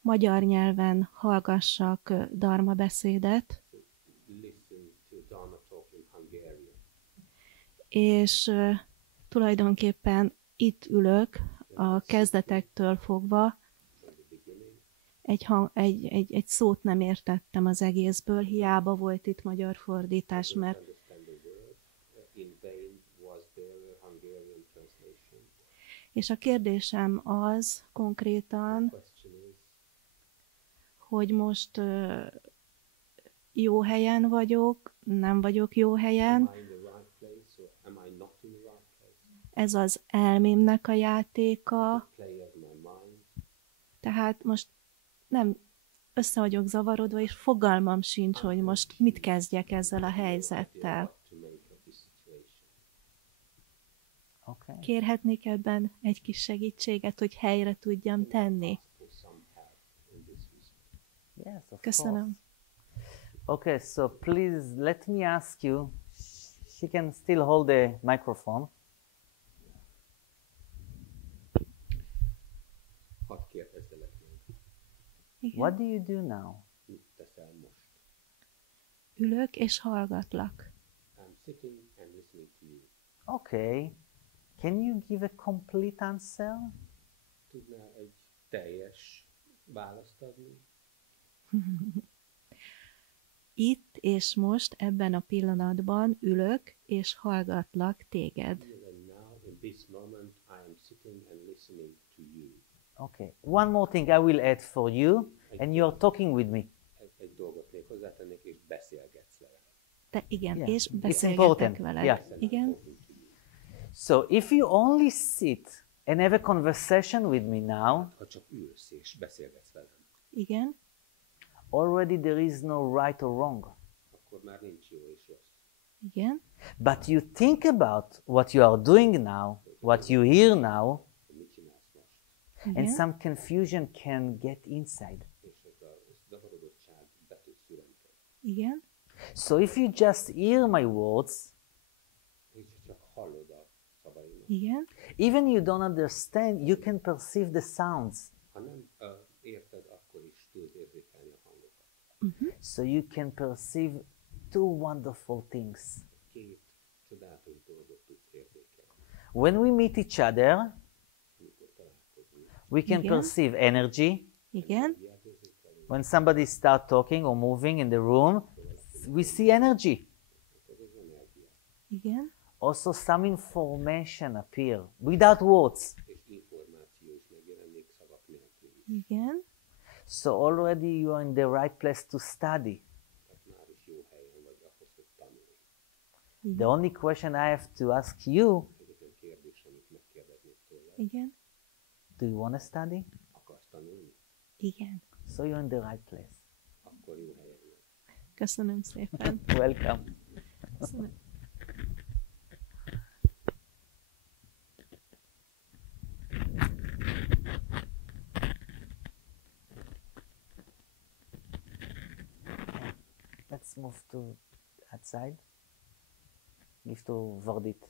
magyar nyelven hallgassak dharma beszédet, és tulajdonképpen itt ülök a kezdetektől fogva, egy szót nem értettem az egészből, hiába volt itt magyar fordítás, mert és a kérdésem az konkrétan, hogy most jó helyen vagyok, nem vagyok jó helyen. Ez az elmémnek a játéka. Tehát most nem össze vagyok zavarodva, és fogalmam sincs, hogy most mit kezdjek ezzel a helyzettel. Okay. Kérhetnék ebben egy kis segítséget, hogy helyre tudjam tenni? Yes, of Köszönöm. course. Okay, so please let me ask you, she can still hold the microphone. Hadd kérdezzelek meg, Igen. What do you do now? mit teszel most? Ülök és hallgatlak. I'm sitting and listening to you. Okay. Can you give a complete answer? Tudnál egy teljes választ adni? Itt és most, ebben a pillanatban ülök és hallgatlak téged. Here and now, in this moment, I am sitting and listening to you. Okay. One more thing I will add for you, and you're talking with me. Egy dolgot még hozzátennék, és beszélgetsz velem. Te igen, Yeah. és It's beszélgetek important. veled. Yeah. Igen. So if you only sit and have a conversation with me now, Ha csak ülsz és beszélgetsz velem, Igen. already there is no right or wrong. akkor már nincs jó és rossz. Igen. But you think about what you are doing now, what you hear now, Mit csinálsz most? and Igen. some confusion can get inside. És ez a zavarodottság be tud szüremteni. Igen. So if you just hear my words, És csak hallod a szavaimat. Igen. even you don't understand, you can perceive the sounds. Ha nem érted, akkor is tudod érzékelni a hangokat. So you can perceive two wonderful things. Két csodálatos dolgot tudsz érzékelni. When we meet each other, Amikor találkozunk, we can Igen. perceive energy. Igen. When somebody starts talking or moving in the room, we see energy. Igen. Also, some information appear without words. és információ is megjelenik szavak nélkül. Igen. So already you are in the right place to study. Tehát már is jó helyen vagy ahhoz, hogy tanulj. The only question I have to ask you, Egyetlen kérdés, amit megkérdeznék tőle, Igen. do you want to study? akarsz tanulni? Igen. So you're in the right place. Akkor jó helyen vagy. Köszönöm szépen. Welcome. Köszönöm. Let's move to outside. Give to Vardit.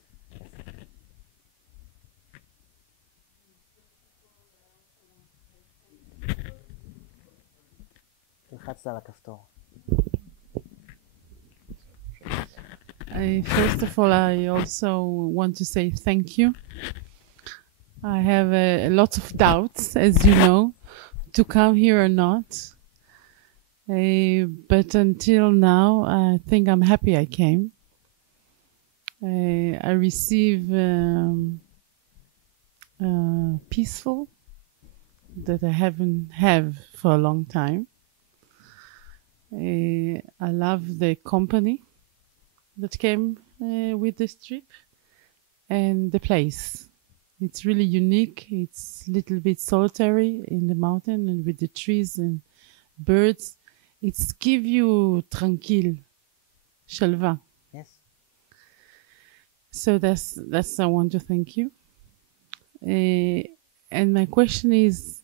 תלחץ על הכפתור. First of all, I also want to say thank you. I have a lot of doubts, as you know, to come here or not. But until now, I think I'm happy I came. I receive peaceful that I haven't have for a long time. I love the company that came with this trip and the place. It's really unique. It's a little bit solitary in the mountain and with the trees and birds. It's give you tranquille, shalva. Yes. So that's I want to thank you. And my question is,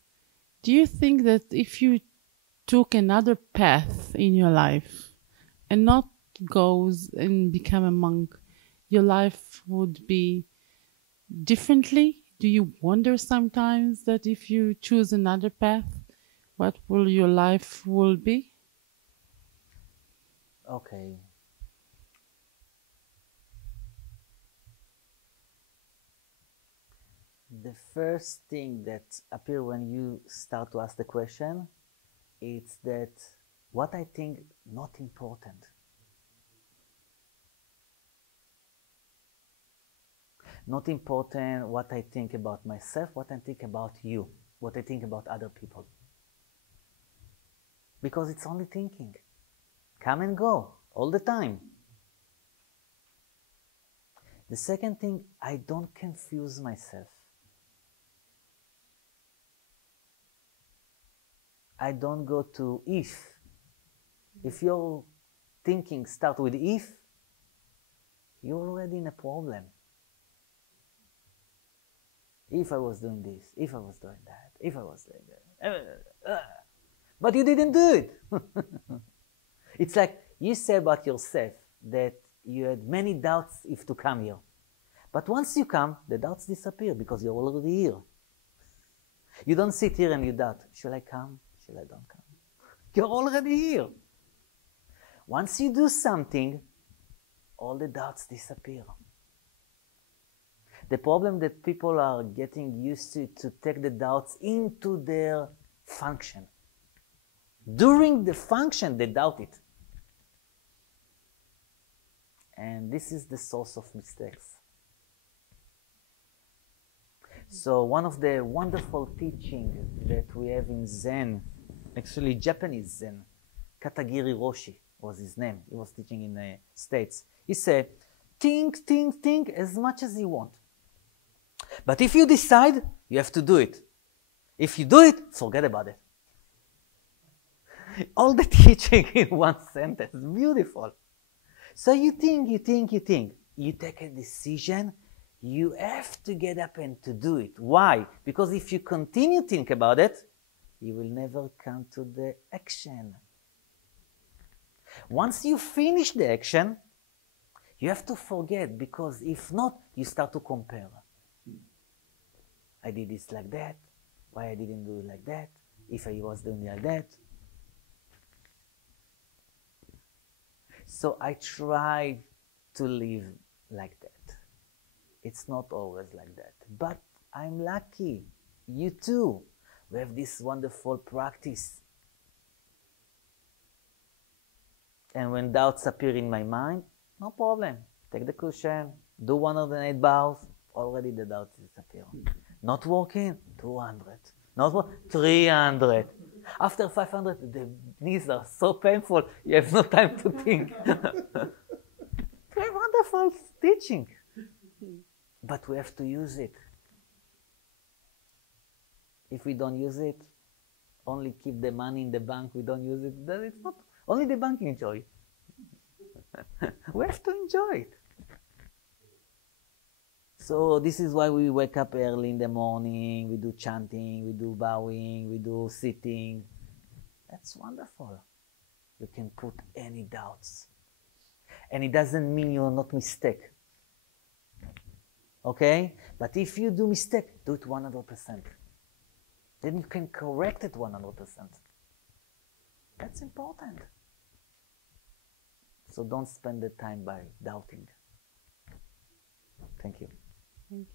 do you think that if you took another path in your life and not goes and become a monk, your life would be differently? Do you wonder sometimes that if you choose another path, what will your life will be? Okay. The first thing that appears when you start to ask the question is that what I think not important. Not important what I think about myself, what I think about you, what I think about other people. Because it's only thinking. Come and go all the time. The second thing, I don't confuse myself. I don't go to if. If your thinking starts with if, you're already in a problem. If I was doing this, if I was doing that, if I was doing that. But you didn't do it. It's like you say about yourself that you had many doubts if to come here. But once you come, the doubts disappear because you're already here. You don't sit here and you doubt, shall I come? Shall I don't come? You're already here. Once you do something, all the doubts disappear. The problem that people are getting used to take the doubts into their function. During the function, they doubt it. And this is the source of mistakes. So one of the wonderful teachings that we have in Zen, actually Japanese Zen, Katagiri Roshi was his name. He was teaching in the States. He said, think as much as you want. But if you decide, you have to do it. If you do it, forget about it. All the teaching in one sentence. Beautiful. So you think. You take a decision, you have to get up and to do it. Why? Because if you continue to think about it, you will never come to the action. Once you finish the action, you have to forget, because if not, you start to compare. I did this like that. Why I didn't do it like that? If I was doing it like that. So I try to live like that. It's not always like that. But I'm lucky. You too. We have this wonderful practice. And when doubts appear in my mind, no problem. Take the cushion, do 108 bows, already the doubts disappear. Not working, 200. Not working, 300. After 500, the knees are so painful, you have no time to think. Very wonderful teaching. But we have to use it. If we don't use it, only keep the money in the bank, we don't use it, then it's not, only the bank enjoy. We have to enjoy it. So this is why we wake up early in the morning, we do chanting, we do bowing, we do sitting. That's wonderful. You can put any doubts. And it doesn't mean you're not mistake. Okay? But if you do mistake, do it 100%. Then you can correct it 100%. That's important. So don't spend the time by doubting. Thank you. Thank you.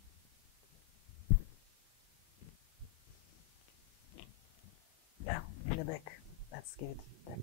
Yeah, in the back. Let's give it back.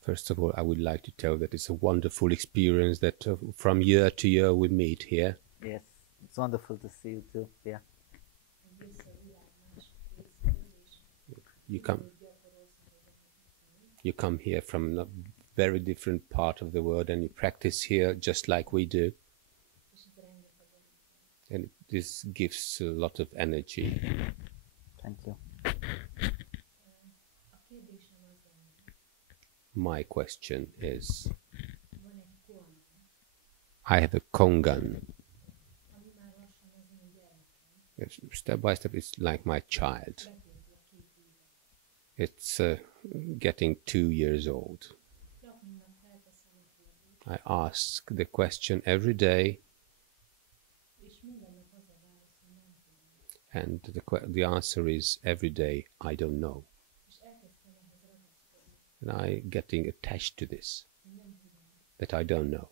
First of all, I would like to tell that it's a wonderful experience that from year to year we meet here. Yes, it's wonderful to see you too. Yeah. You come here from a very different part of the world and you practice here just like we do. And this gives a lot of energy. Thank you. My question is, I have a kongan. Step by step, it's like my child. It's getting 2 years old. I ask the question every day, and the answer is every day, I don't know. And I'm getting attached to this, that I don't know.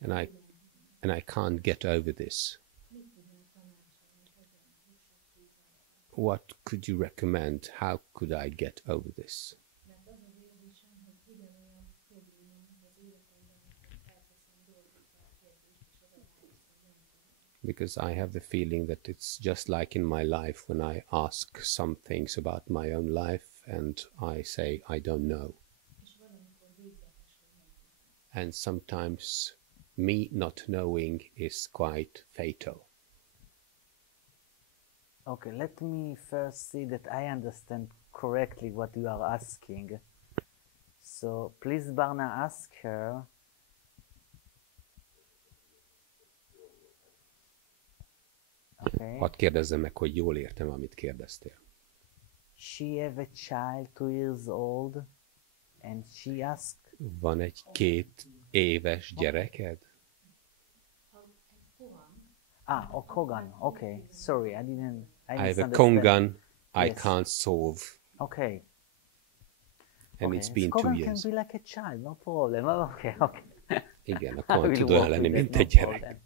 And I can't get over this. What could you recommend? How could I get over this? because I have the feeling that it's just like in my life when I ask some things about my own life and I say I don't know. And sometimes me not knowing is quite fatal. Okay, let me first see that I understand correctly what you are asking. So please, Barna, ask her. Okay. Hadd kérdezzem meg, hogy jól értem, amit kérdeztél. She have a child 2 years old, and she asked. Van egy 2 éves gyereked? Ah, a Kogan. Okay, sorry, I didn't. I have a Kongan I can't solve. Okay. And okay. it's been 2 Kogan years. Can be like a child, no problem. Okay, okay. Igen, a Kogan tud olyan lenni, mint egy gyerek.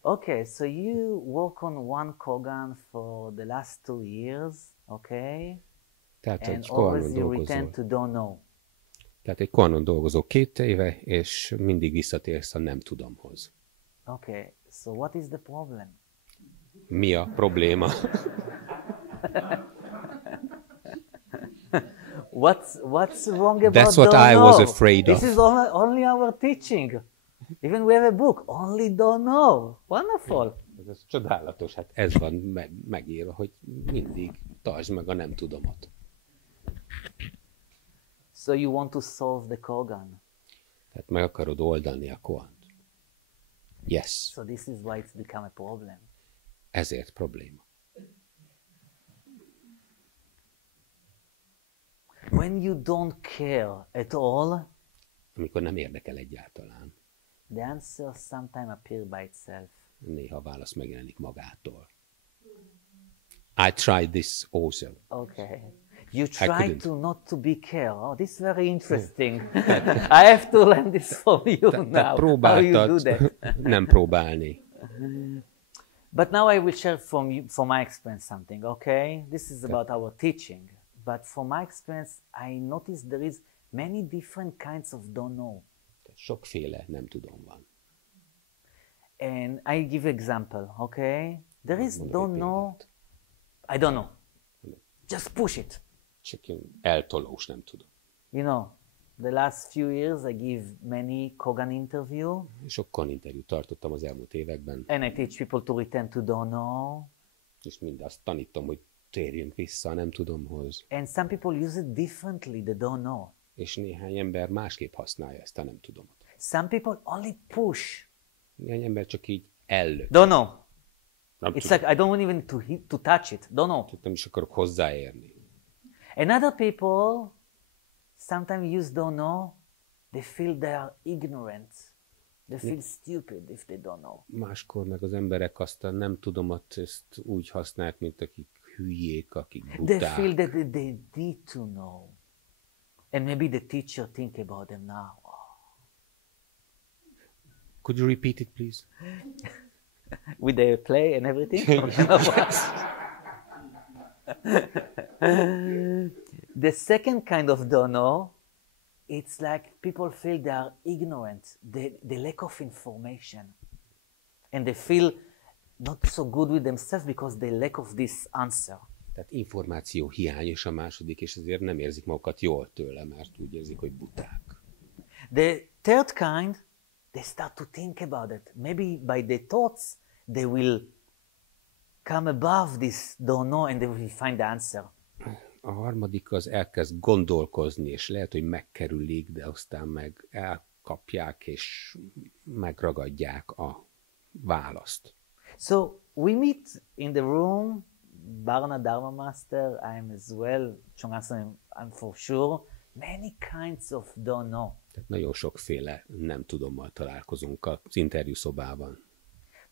Okay, so you work on one Kogan for the last 2 years, okay? Tehát and egy Koganon always you return dolgozol. to don't know. Tehát egy Koganon dolgozol 2 éve, és mindig visszatérsz a nem tudomhoz. Okay, so what is the problem? Mi a probléma? What's wrong about That's what don't I know? was afraid of. This is only our teaching. Even we have a book, only don't know. Wonderful. Ez csodálatos, hát ez van megírva, hogy mindig tartsd meg a nem tudomot. So you want to solve the Kogan. Tehát meg akarod oldani a Kogant. Yes. So this is why it's become a problem. Ezért probléma. When you don't care at all, amikor nem érdekel egyáltalán, the answer sometimes appears by itself. néha a válasz megjelenik magától. I tried this also. Okay. You try to not to be care. Oh, this is very interesting. I have to learn this from you now. Te How you do próbáltad that? nem próbálni. But now I will share from my experience something, okay? This is about our teaching. But from my experience, I noticed there is many different kinds of don't know. Sokféle nem tudom van. And I give example, okay? There is don't know. I don't know. Just push it. Csak ilyen eltolós nem tudom. You know, the last few years I give many Kogan interview. Sok Kogan interjút tartottam az elmúlt években. And I teach people to return to don't know. És mindazt tanítom, hogy térjünk vissza a nem tudomhoz. And some people use it differently, they don't know. És néhány ember másképp használja ezt a nem tudomot. Some people only push. Néhány ember csak így ellök. Don't know. Nem It's tudom. like I don't want even to touch it. Don't know. Nem is akarok hozzáérni. And other people sometimes use don't know. They feel they are ignorant. They feel stupid if they don't know. Máskor meg az emberek azt a nem tudomat ezt úgy használják, mint akik hülyék, akik They buták. feel that they need to know. And maybe the teacher think about them now. Could you repeat it, please? With the play and everything? The second kind of don't know, it's like people feel they are ignorant, the lack of information. And they feel not so good with themselves because they lack of this answer. Tehát információ hiányos a második, és ezért nem érzik magukat jól tőle, mert úgy érzik, hogy buták. The third kind, they start to think about it. Maybe by their thoughts, they will come above this don't know and they will find the answer. A harmadik az elkezd gondolkozni, és lehet, hogy megkerülik, de aztán meg elkapják, és megragadják a választ. So we meet in the room, Barna Dharma Master, I'm as well, I'm for sure, many kinds of don't know. Tehát nagyon sokféle nem tudommal találkozunk az interjú szobában.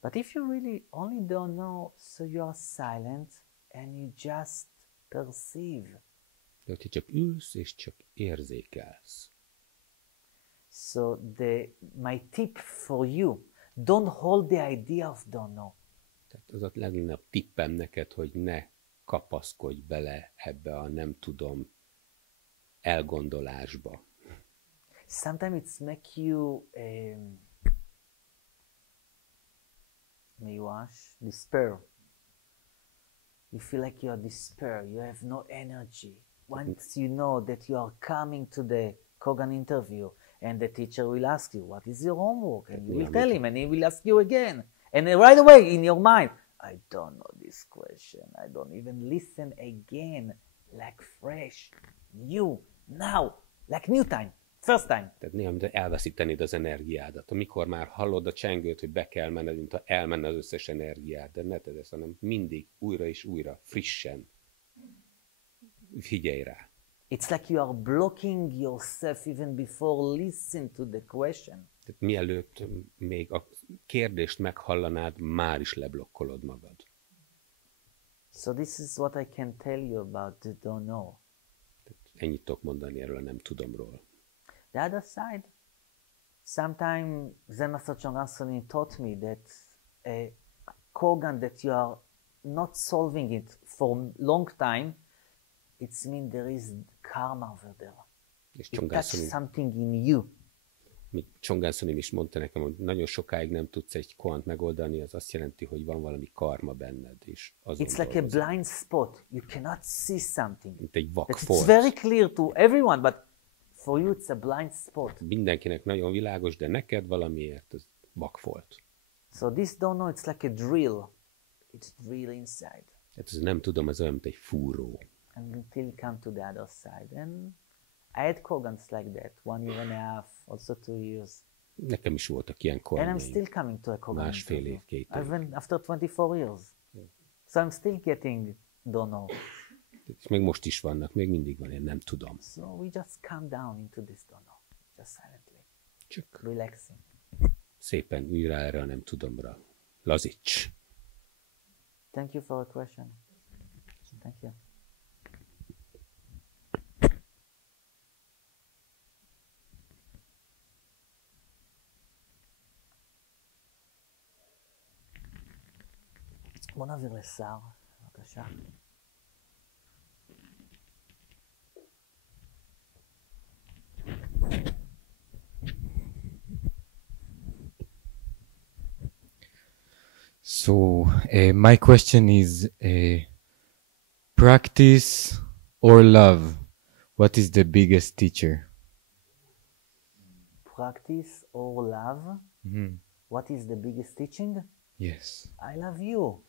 But if you really only don't know, so you are silent and you just perceive. De hogyha csak ülsz és csak érzékelsz. So my tip for you, don't hold the idea of don't know. Tehát az a legnagyobb tippem neked, hogy ne kapaszkodj bele ebbe a nem tudom elgondolásba. Sometimes it's make you מיואש, despair. You feel like you are despair, you have no energy. Once you know that you are coming to the Kogan interview and the teacher will ask you, what is your homework? And you will tell him and he will ask you again. And then right away in your mind, I don't know this question. I don't even listen again. Like fresh, new, now, like new time, first time. Tehát néha, mint elveszítenéd az energiádat. Amikor már hallod a csengőt, hogy be kell menned, mint ha elmenne az összes energiád, de ne tedd ezt, hanem mindig újra és újra, frissen. Figyelj rá. It's like you are blocking yourself even before listening to the question. Tehát mielőtt még a kérdést meghallanád, már is leblokkolod magad. So this is what I can tell you about the don't know. Ennyit tudok mondani erről a nem tudomról. The other side, sometimes Zen Master Chong Ansonin taught me that a kogan that you are not solving it for long time, it's mean there is karma over there. És It touches something in you. Csongánszony is mondta nekem, hogy nagyon sokáig nem tudsz egy koant megoldani, az azt jelenti, hogy van valami karma benned is. It's like a blind spot. You cannot see something. Mint egy vakfolt. It's very clear to everyone, but for you it's a blind spot. Mindenkinek nagyon világos, de neked valamiért ez vakfolt. So this don't know, it's like a drill. It's drill inside. Hát ez nem tudom, ez olyan, mint egy fúró. And until you come to the other side. And I had kogans like that, 1 year and a half, also 2 years. Nekem is voltak ilyen And I'm kornyaim. still coming to a kogan. Másfél év, 2 év. Even after 24 years. So I'm still getting don't know. És még most is vannak, még mindig van, én nem tudom. So we just calm down into this don't know. Just silently. Csak Relaxing. szépen ülj rá erre a nem tudomra. Lazíts! Thank you for a question. Thank you. בוא נעביר לשר, בבקשה. So, my question is, practice or love? What is the biggest teacher? Practice or love? Mhm. What is the biggest teaching? Yes. I love you.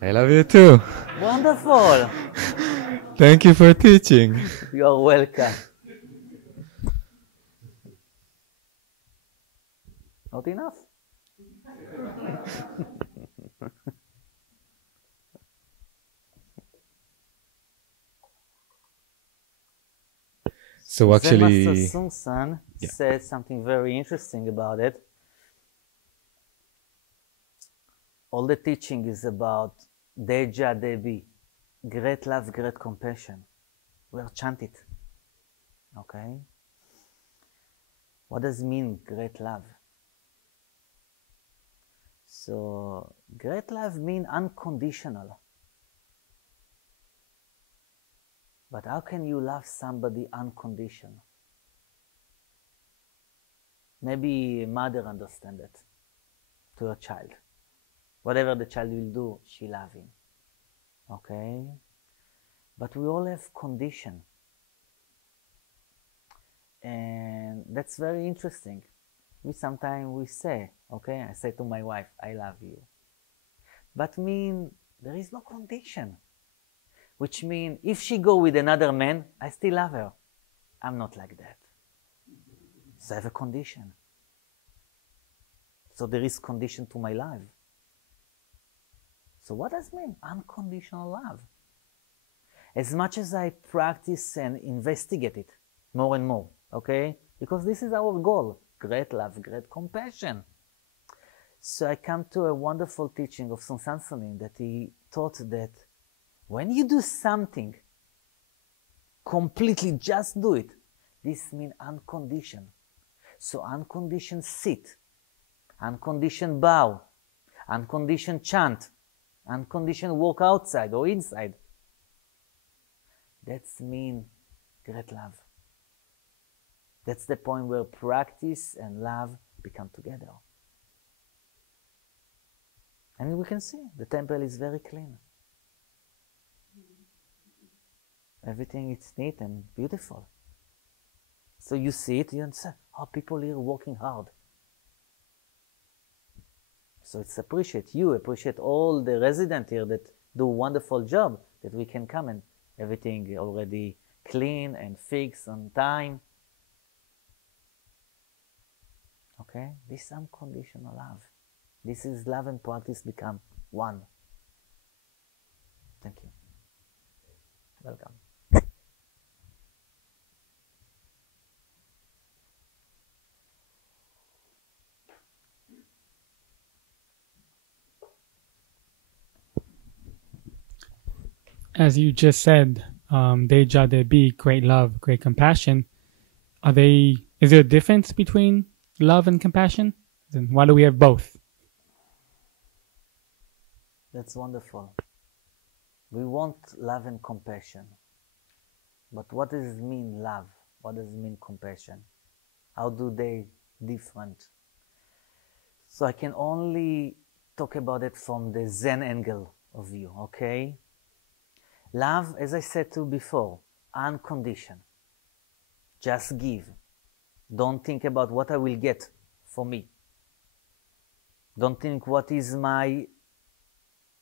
I love you too. Wonderful. Thank you for teaching. You are welcome. Not enough? So actually, Zen Master Sung San says something very interesting about it. All the teaching is about Deja Debi, great love, great compassion. We are chanted. Okay? What does it mean, great love? So, great love means unconditional. But how can you love somebody unconditional? Maybe a mother understands that to her child. Whatever the child will do, she loves him. Okay? But we all have condition. And that's very interesting. Sometimes say, okay, I say to my wife, I love you. But mean there is no condition. Which means if she go with another man, I still love her. I'm not like that. So I have a condition. So there is condition to my life. So what does it mean? Unconditional love. As much as I practice and investigate it more and more, okay? Because this is our goal. Great love, great compassion. So I come to a wonderful teaching of Sun San Sonin that he taught that when you do something, completely just do it, this means unconditioned. So unconditioned sit, unconditioned bow, unconditioned chant, unconditioned walk outside or inside. That's mean great love. That's the point where practice and love become together. And we can see the temple is very clean. Everything is neat and beautiful. So you see it, you say, oh, people here working hard. So it's appreciate all the residents here that do a wonderful job, that we can come and everything already clean and fixed on time. Okay? This is unconditional love. This is love and practice become one. Thank you. Welcome. As you just said, Deja Debi, great love, great compassion. Is there a difference between love and compassion? Then why do we have both? That's wonderful. We want love and compassion. But what does it mean, love? What does it mean, compassion? How do they different? So I can only talk about it from the Zen angle of view, okay? Love, as I said to you before, unconditioned. Just give. Don't think about what I will get for me. Don't think what is my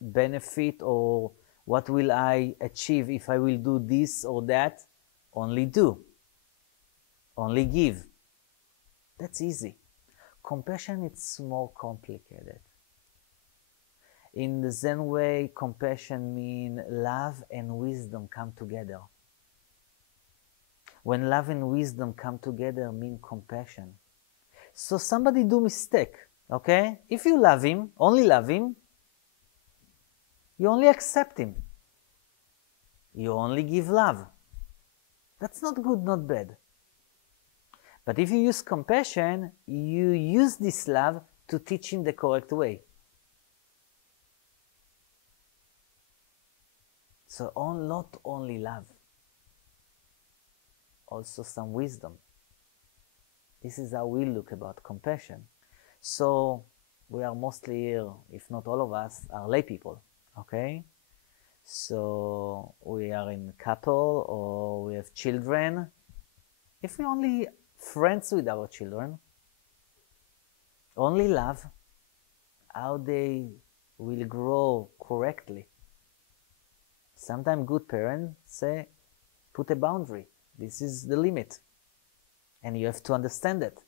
benefit or what will I achieve if I will do this or that. Only do. Only give. That's easy. Compassion, it's more complicated. In the Zen way, compassion means love and wisdom come together. When love and wisdom come together, mean compassion. So somebody do mistake, okay? If you love him, you only accept him. You only give love. That's not good, not bad. But if you use compassion, you use this love to teach him the correct way. So not only love, also some wisdom. This is how we look about compassion. So we are mostly here, if not all of us, are lay people, okay? So we are in a couple or we have children. If we only friends with our children, only love, how they will grow correctly. Sometimes good parents say, put a boundary. This is the limit. And you have to understand it.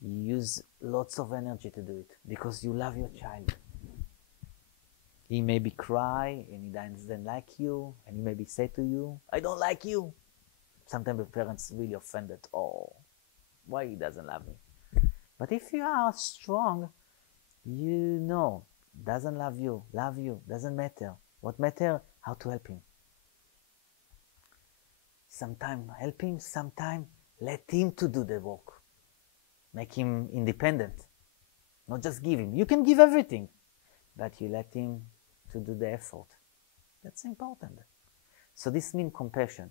You use lots of energy to do it because you love your child. He maybe cry and he doesn't like you, and he maybe say to you, I don't like you. Sometimes the parents really offended. Oh, why he doesn't love me? But if you are strong, you know, doesn't love you, doesn't matter. What matter? How to help him. Sometime help him, sometime let him to do the work. Make him independent. Not just give him. You can give everything, but you let him to do the effort. That's important. So this means compassion.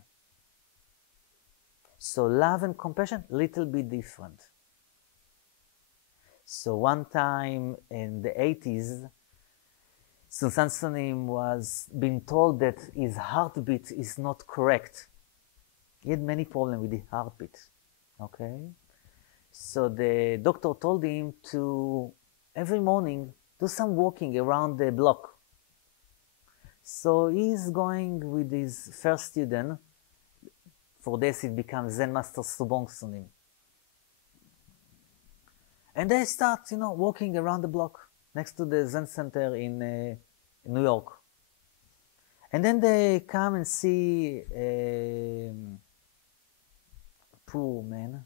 So love and compassion, little bit different. So one time in the 80s, Susan Sonim was being told that his heartbeat is not correct. He had many problems with the heartbeat, okay? So the doctor told him to, every morning, do some walking around the block. So he's going with his first student. For this, it becomes Zen Master Subong Sunim. And they start, walking around the block next to the Zen Center in New York. And then they come and see a poor man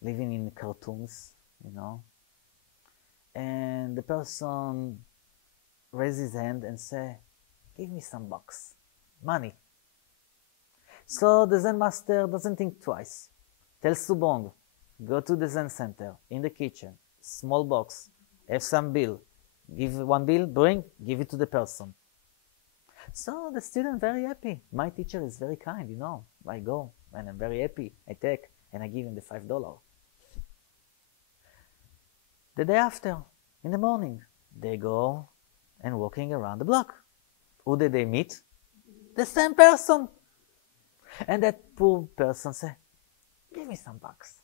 living in cartoons, And the person raises his hand and say, give me some bucks, money. So the Zen master doesn't think twice. Tells Subong, go to the Zen center, in the kitchen, small box, have some bill. Give one bill, give it to the person. So the student very happy. My teacher is very kind, I go, and I'm very happy. I take, and I give him the $5. The day after, in the morning, they go and walking around the block. Who did they meet? The same person. And that poor person say, give me some bucks.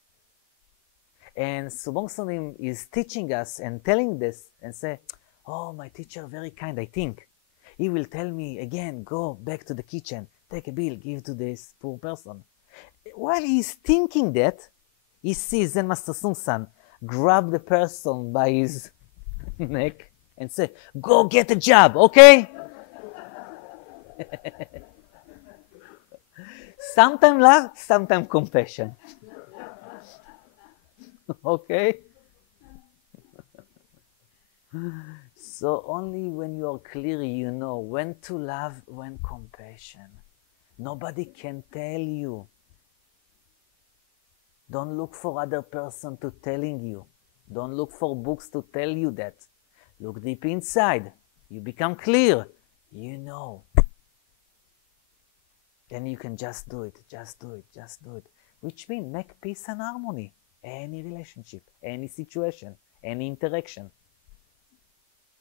And Subongsonim is teaching us and telling this and say, oh, my teacher very kind, I think. He will tell me again, go back to the kitchen, take a bill, give to this poor person. While he's thinking that, he sees Zen Master Sung-san grab the person by his neck and say, go get a job, okay? Sometimes love, sometimes compassion. Okay? So only when you are clear, you know when to love, when compassion. Nobody can tell you. Don't look for other person to telling you. Don't look for books to tell you that. Look deep inside. You become clear. You know. Then you can just do it, just do it, just do it. Which means make peace and harmony. Any relationship, any situation, any interaction.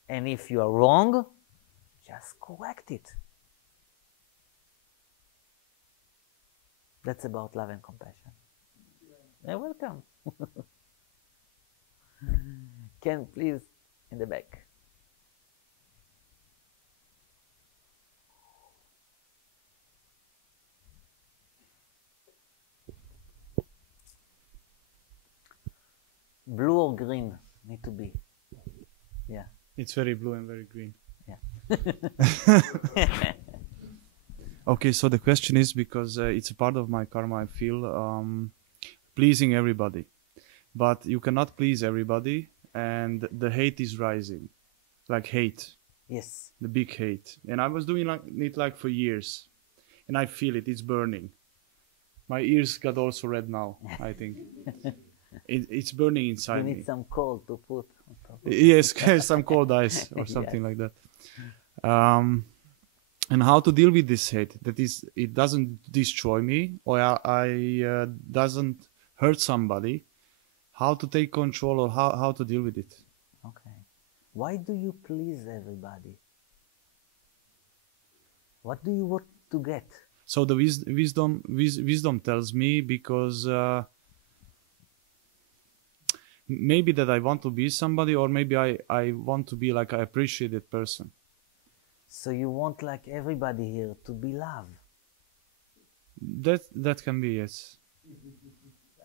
And if you are wrong, just correct it. That's about love and compassion. You're welcome. Ken, please, in the back. Blue or green need to be. Yeah. It's very blue and very green. Yeah. Okay, so the question is, because it's a part of my karma, I feel, pleasing everybody. But you cannot please everybody, and the hate is rising. Like hate. Yes. The big hate. And I was doing it like for years. And I feel it, it's burning. My ears got also red now, I think. It's burning inside me. You need some coal to put on top. Yes, some cold ice or something like that. And how to deal with this hate? That is, it doesn't destroy me, or I doesn't hurt somebody. How to take control, or how to deal with it? Okay. Why do you please everybody? What do you want to get? So the wisdom tells me, because maybe that I want to be somebody, or maybe I want to be like an appreciated person. So you want like everybody here to be loved. That can be, yes.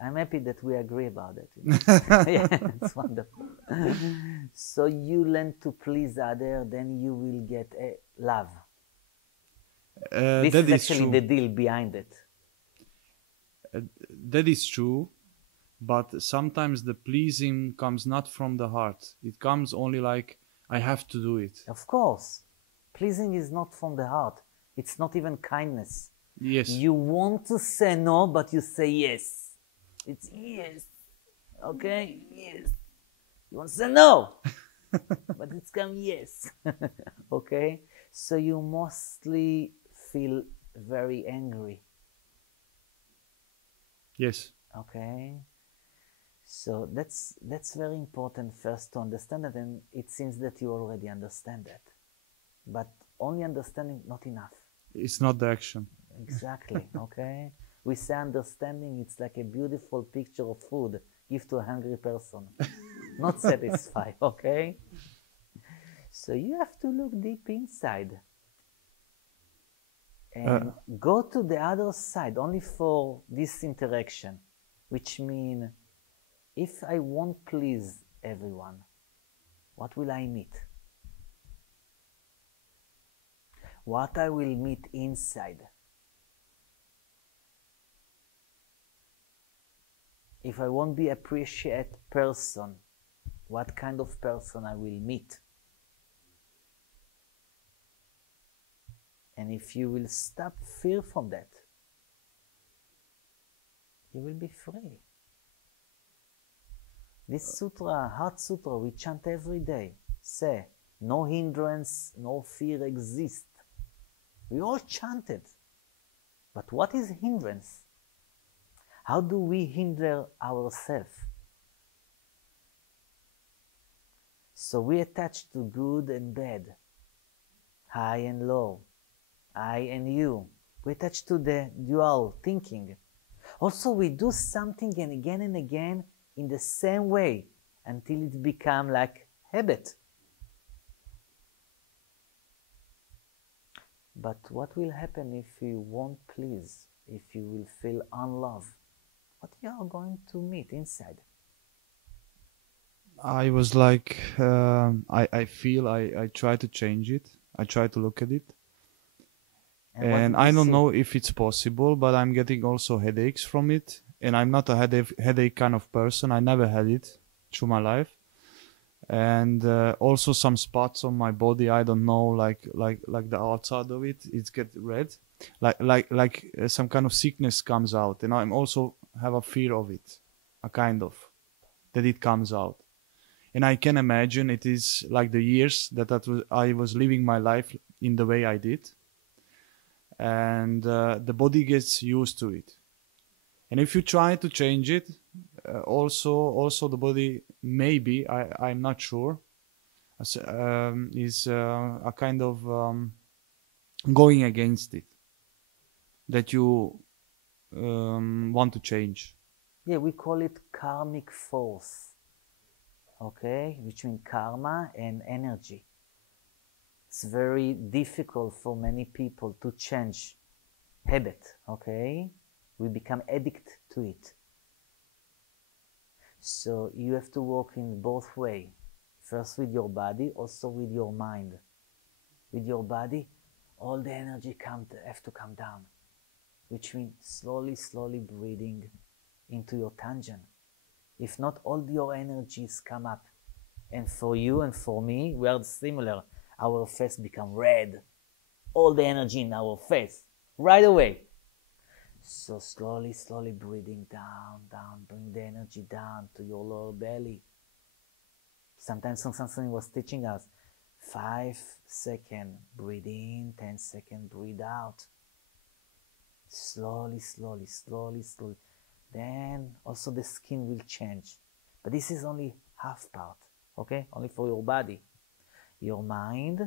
I'm happy that we agree about it. You know? Yeah, it's wonderful. So you learn to please others, then you will get love. This is actually the deal behind it. That is true, but sometimes the pleasing comes not from the heart. It comes only like, I have to do it. Of course. Pleasing is not from the heart. It's not even kindness. Yes. You want to say no, but you say yes. It's yes. Okay? Yes. You want to say no, but it's come yes. Okay? So you mostly feel very angry. Yes. Okay? So that's very important first to understand it, and it seems that you already understand that. But only understanding not enough. It's not the action. Exactly, okay? We say understanding, it's like a beautiful picture of food give to a hungry person. Not satisfied, okay? So you have to look deep inside. And go to the other side only for this interaction. Which means, if I won't please everyone, what will I meet? What I will meet inside. If I won't be appreciated person, what kind of person I will meet? And if you will stop fear from that, you will be free. This sutra, Heart Sutra, we chant every day. Say, no hindrance, no fear exists. We all chant it. But what is hindrance? How do we hinder ourselves? So we attach to good and bad, high and low, I and you. We attach to the dual thinking. Also, we do something and again in the same way until it becomes like habit. But what will happen if you won't please, if you will feel unloved? What you are going to meet inside? I was like, I feel I try to change it. I try to look at it. And I don't know if it's possible, but I'm getting also headaches from it. And I'm not a headache kind of person. I never had it through my life. And also some spots on my body, I don't know, like the outside of it, it's get red. Like some kind of sickness comes out. And I'm also have a fear of it, a kind of, that it comes out. And I can imagine it is like the years that I was living my life in the way I did. And the body gets used to it. And if you try to change it, also the body, maybe, I'm not sure, is a kind of going against it, that you want to change. Yeah, we call it Karmic Force. Okay, which means karma and energy. It's very difficult for many people to change habit, okay? We become addicted to it. So you have to work in both ways. First with your body, also with your mind. With your body, all the energy have to come down, which means slowly breathing into your tangent. If not, all your energies come up. And for you and for me, we are similar. Our face become red. All the energy in our face, right away. So slowly breathing down, bring the energy down to your lower belly. Sometimes something was teaching us, 5 seconds, breathe in, 10 seconds, breathe out. Slowly. Then also the skin will change. But this is only half part, okay? Only for your body. Your mind,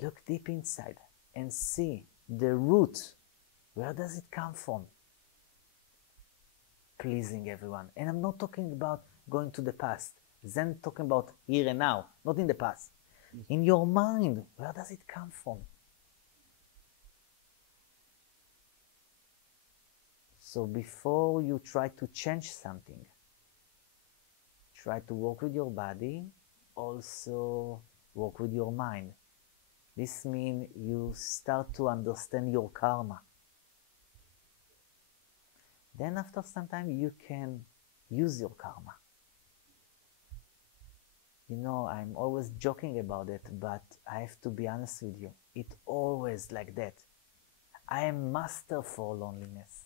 look deep inside and see the root. Where does it come from? Pleasing everyone. And I'm not talking about going to the past. Then talking about here and now, not in the past. In your mind, where does it come from? So before you try to change something, try to work with your body, also work with your mind. This means you start to understand your karma. Then after some time you can use your karma. You know, I'm always joking about it, but I have to be honest with you. It's always like that. I am master for loneliness.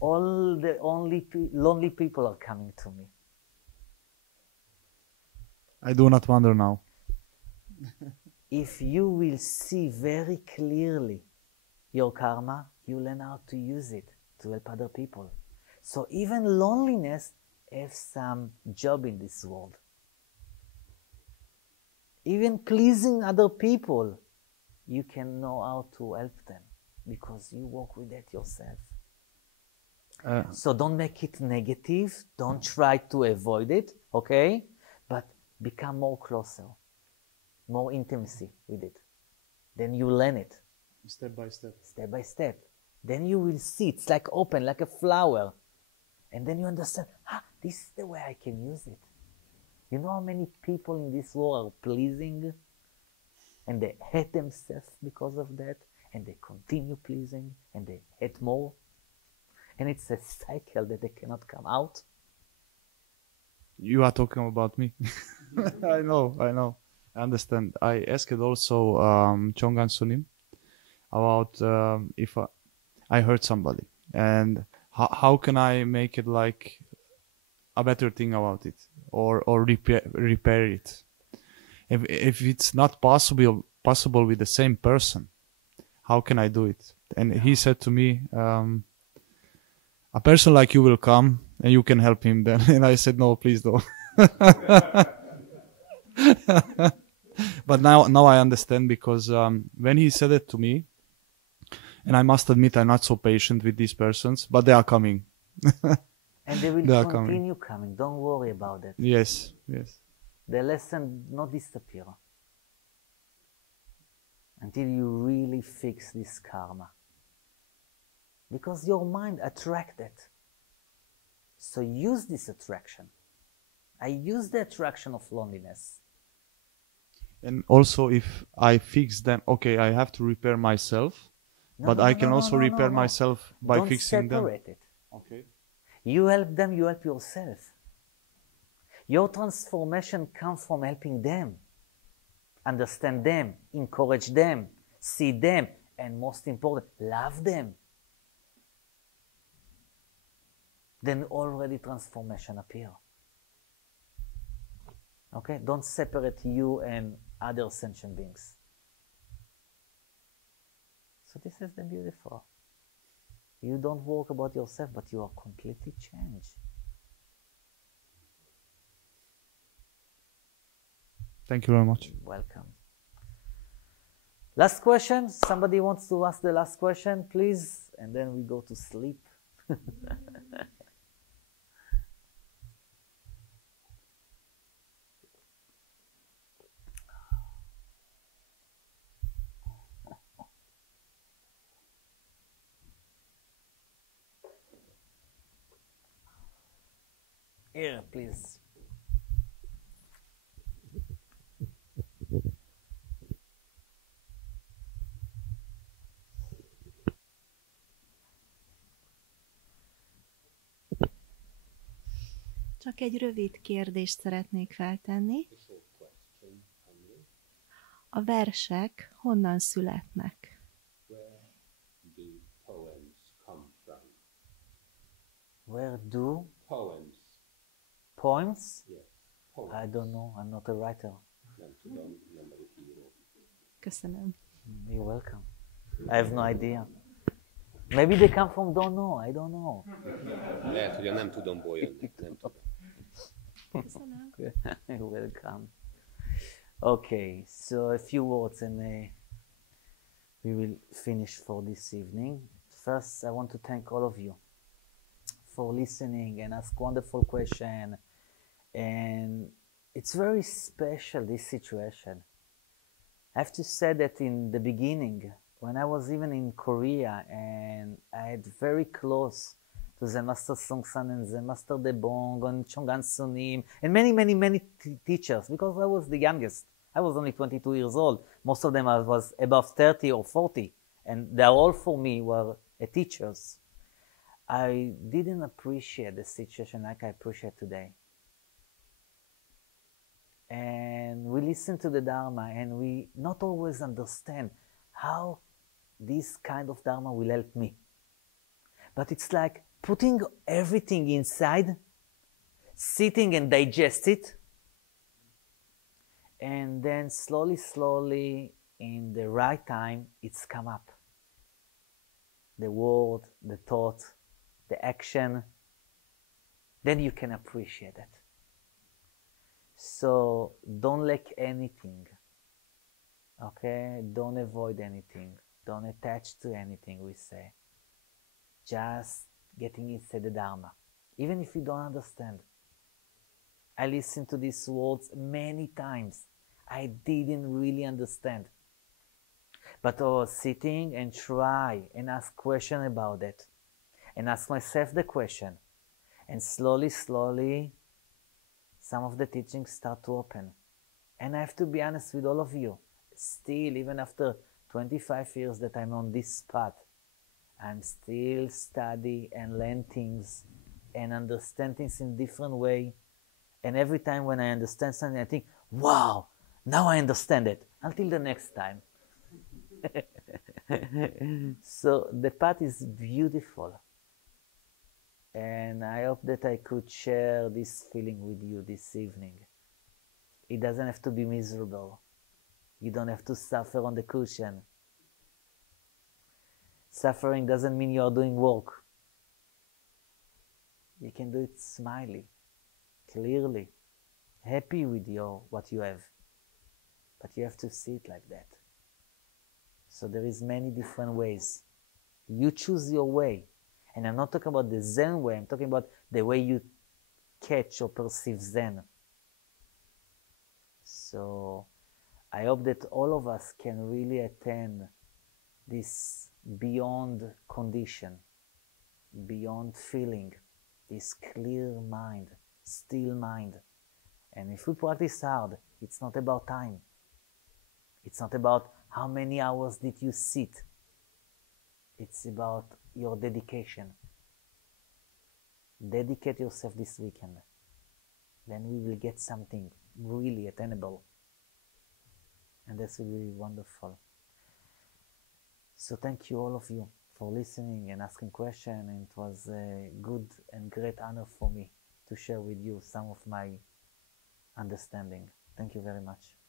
All the lonely people are coming to me. I do not wonder now. If you will see very clearly your karma, you learn how to use it to help other people. So even loneliness has some job in this world. Even pleasing other people, you can know how to help them because you work with that yourself. So don't make it negative. Don't try to avoid it, okay? But become more closer, more intimacy with it. Then you learn it. Step by step. Step by step. Then you will see it's like open, like a flower. And then you understand, this is the way I can use it. You know how many people in this world are pleasing and they hate themselves because of that, and they continue pleasing and they hate more? And it's a cycle that they cannot come out. You are talking about me. I know. I understand. I asked also Chongan Sunim about if I hurt somebody, and how can I make it like a better thing about it, or repair it. If it's not possible with the same person, how can I do it? And he said to me, a person like you will come and you can help him then. And I said, no, please don't. But now I understand, because when he said it to me, and I must admit I'm not so patient with these persons, but they are coming. And they will They are continue coming. Don't worry about it. Yes, yes. The lesson not disappear until you really fix this karma. Because your mind attracted. So use this attraction. I use the attraction of loneliness. And also, if I fix them, okay, I have to repair myself, but I can also repair myself by Don't fixing them. separate it. Okay. You help them, you help yourself. Your transformation comes from helping them. Understand them, encourage them, see them, and most important, love them. Then already transformation appear. Okay? Don't separate you and other sentient beings. So this is the beautiful. You don't work about yourself, but you are completely changed. Thank you very much. Welcome. Last question. Somebody wants to ask the last question, please, and then we go to sleep. Here, please. Csak egy rövid kérdést szeretnék feltenni. A versek honnan születnek? Where do poems? I don't know. I'm not a writer. Köszönöm. You're welcome. I have no idea. Maybe they come from don't know. I don't know. Lehet, hogy a nem tudomból jönnek. Nem tudom. Köszönöm. You're welcome. Okay, so a few words and we will finish for this evening. First, I want to thank all of you for listening and ask wonderful questions. And it's very special, this situation. I have to say that in the beginning, when I was even in Korea and I had very close to the Master Songsan and the Master Debong and Chongan Sunim and many teachers, because I was the youngest. I was only 22 years old. Most of them I was above 30 or 40, and they all for me were teachers. I didn't appreciate the situation like I appreciate today. And we listen to the Dharma and we not always understand how this kind of Dharma will help me. But it's like putting everything inside, sitting and digest it, and then slowly, in the right time, it's come up. The word, the thought, the action, then you can appreciate it. So don't lack anything, okay? Don't avoid anything. Don't attach to anything we say. Just getting inside the Dharma, even if you don't understand. I listened to these words many times. I didn't really understand. But I was sitting and try and ask questions about it. And ask myself the question. And slowly, some of the teachings start to open. And I have to be honest with all of you. Still, even after 25 years that I'm on this path, I'm still study and learn things and understand things in different way. And every time when I understand something, I think, wow, now I understand it. Until the next time. So the path is beautiful. And I hope that I could share this feeling with you this evening. It doesn't have to be miserable. You don't have to suffer on the cushion. Suffering doesn't mean you are doing work. You can do it smiley, clearly, happy with what you have. but you have to see it like that. So there is many different ways. You choose your way. And I'm not talking about the Zen way, I'm talking about the way you catch or perceive Zen. So I hope that all of us can really attain this beyond condition, beyond feeling, this clear mind, still mind. And if we practice hard, it's not about time. It's not about how many hours did you sit. It's about your dedication. Dedicate yourself this weekend. Then we will get something really attainable. And this will be wonderful. So thank you all of you for listening and asking questions. And it was a good and great honor for me to share with you some of my understanding. Thank you very much.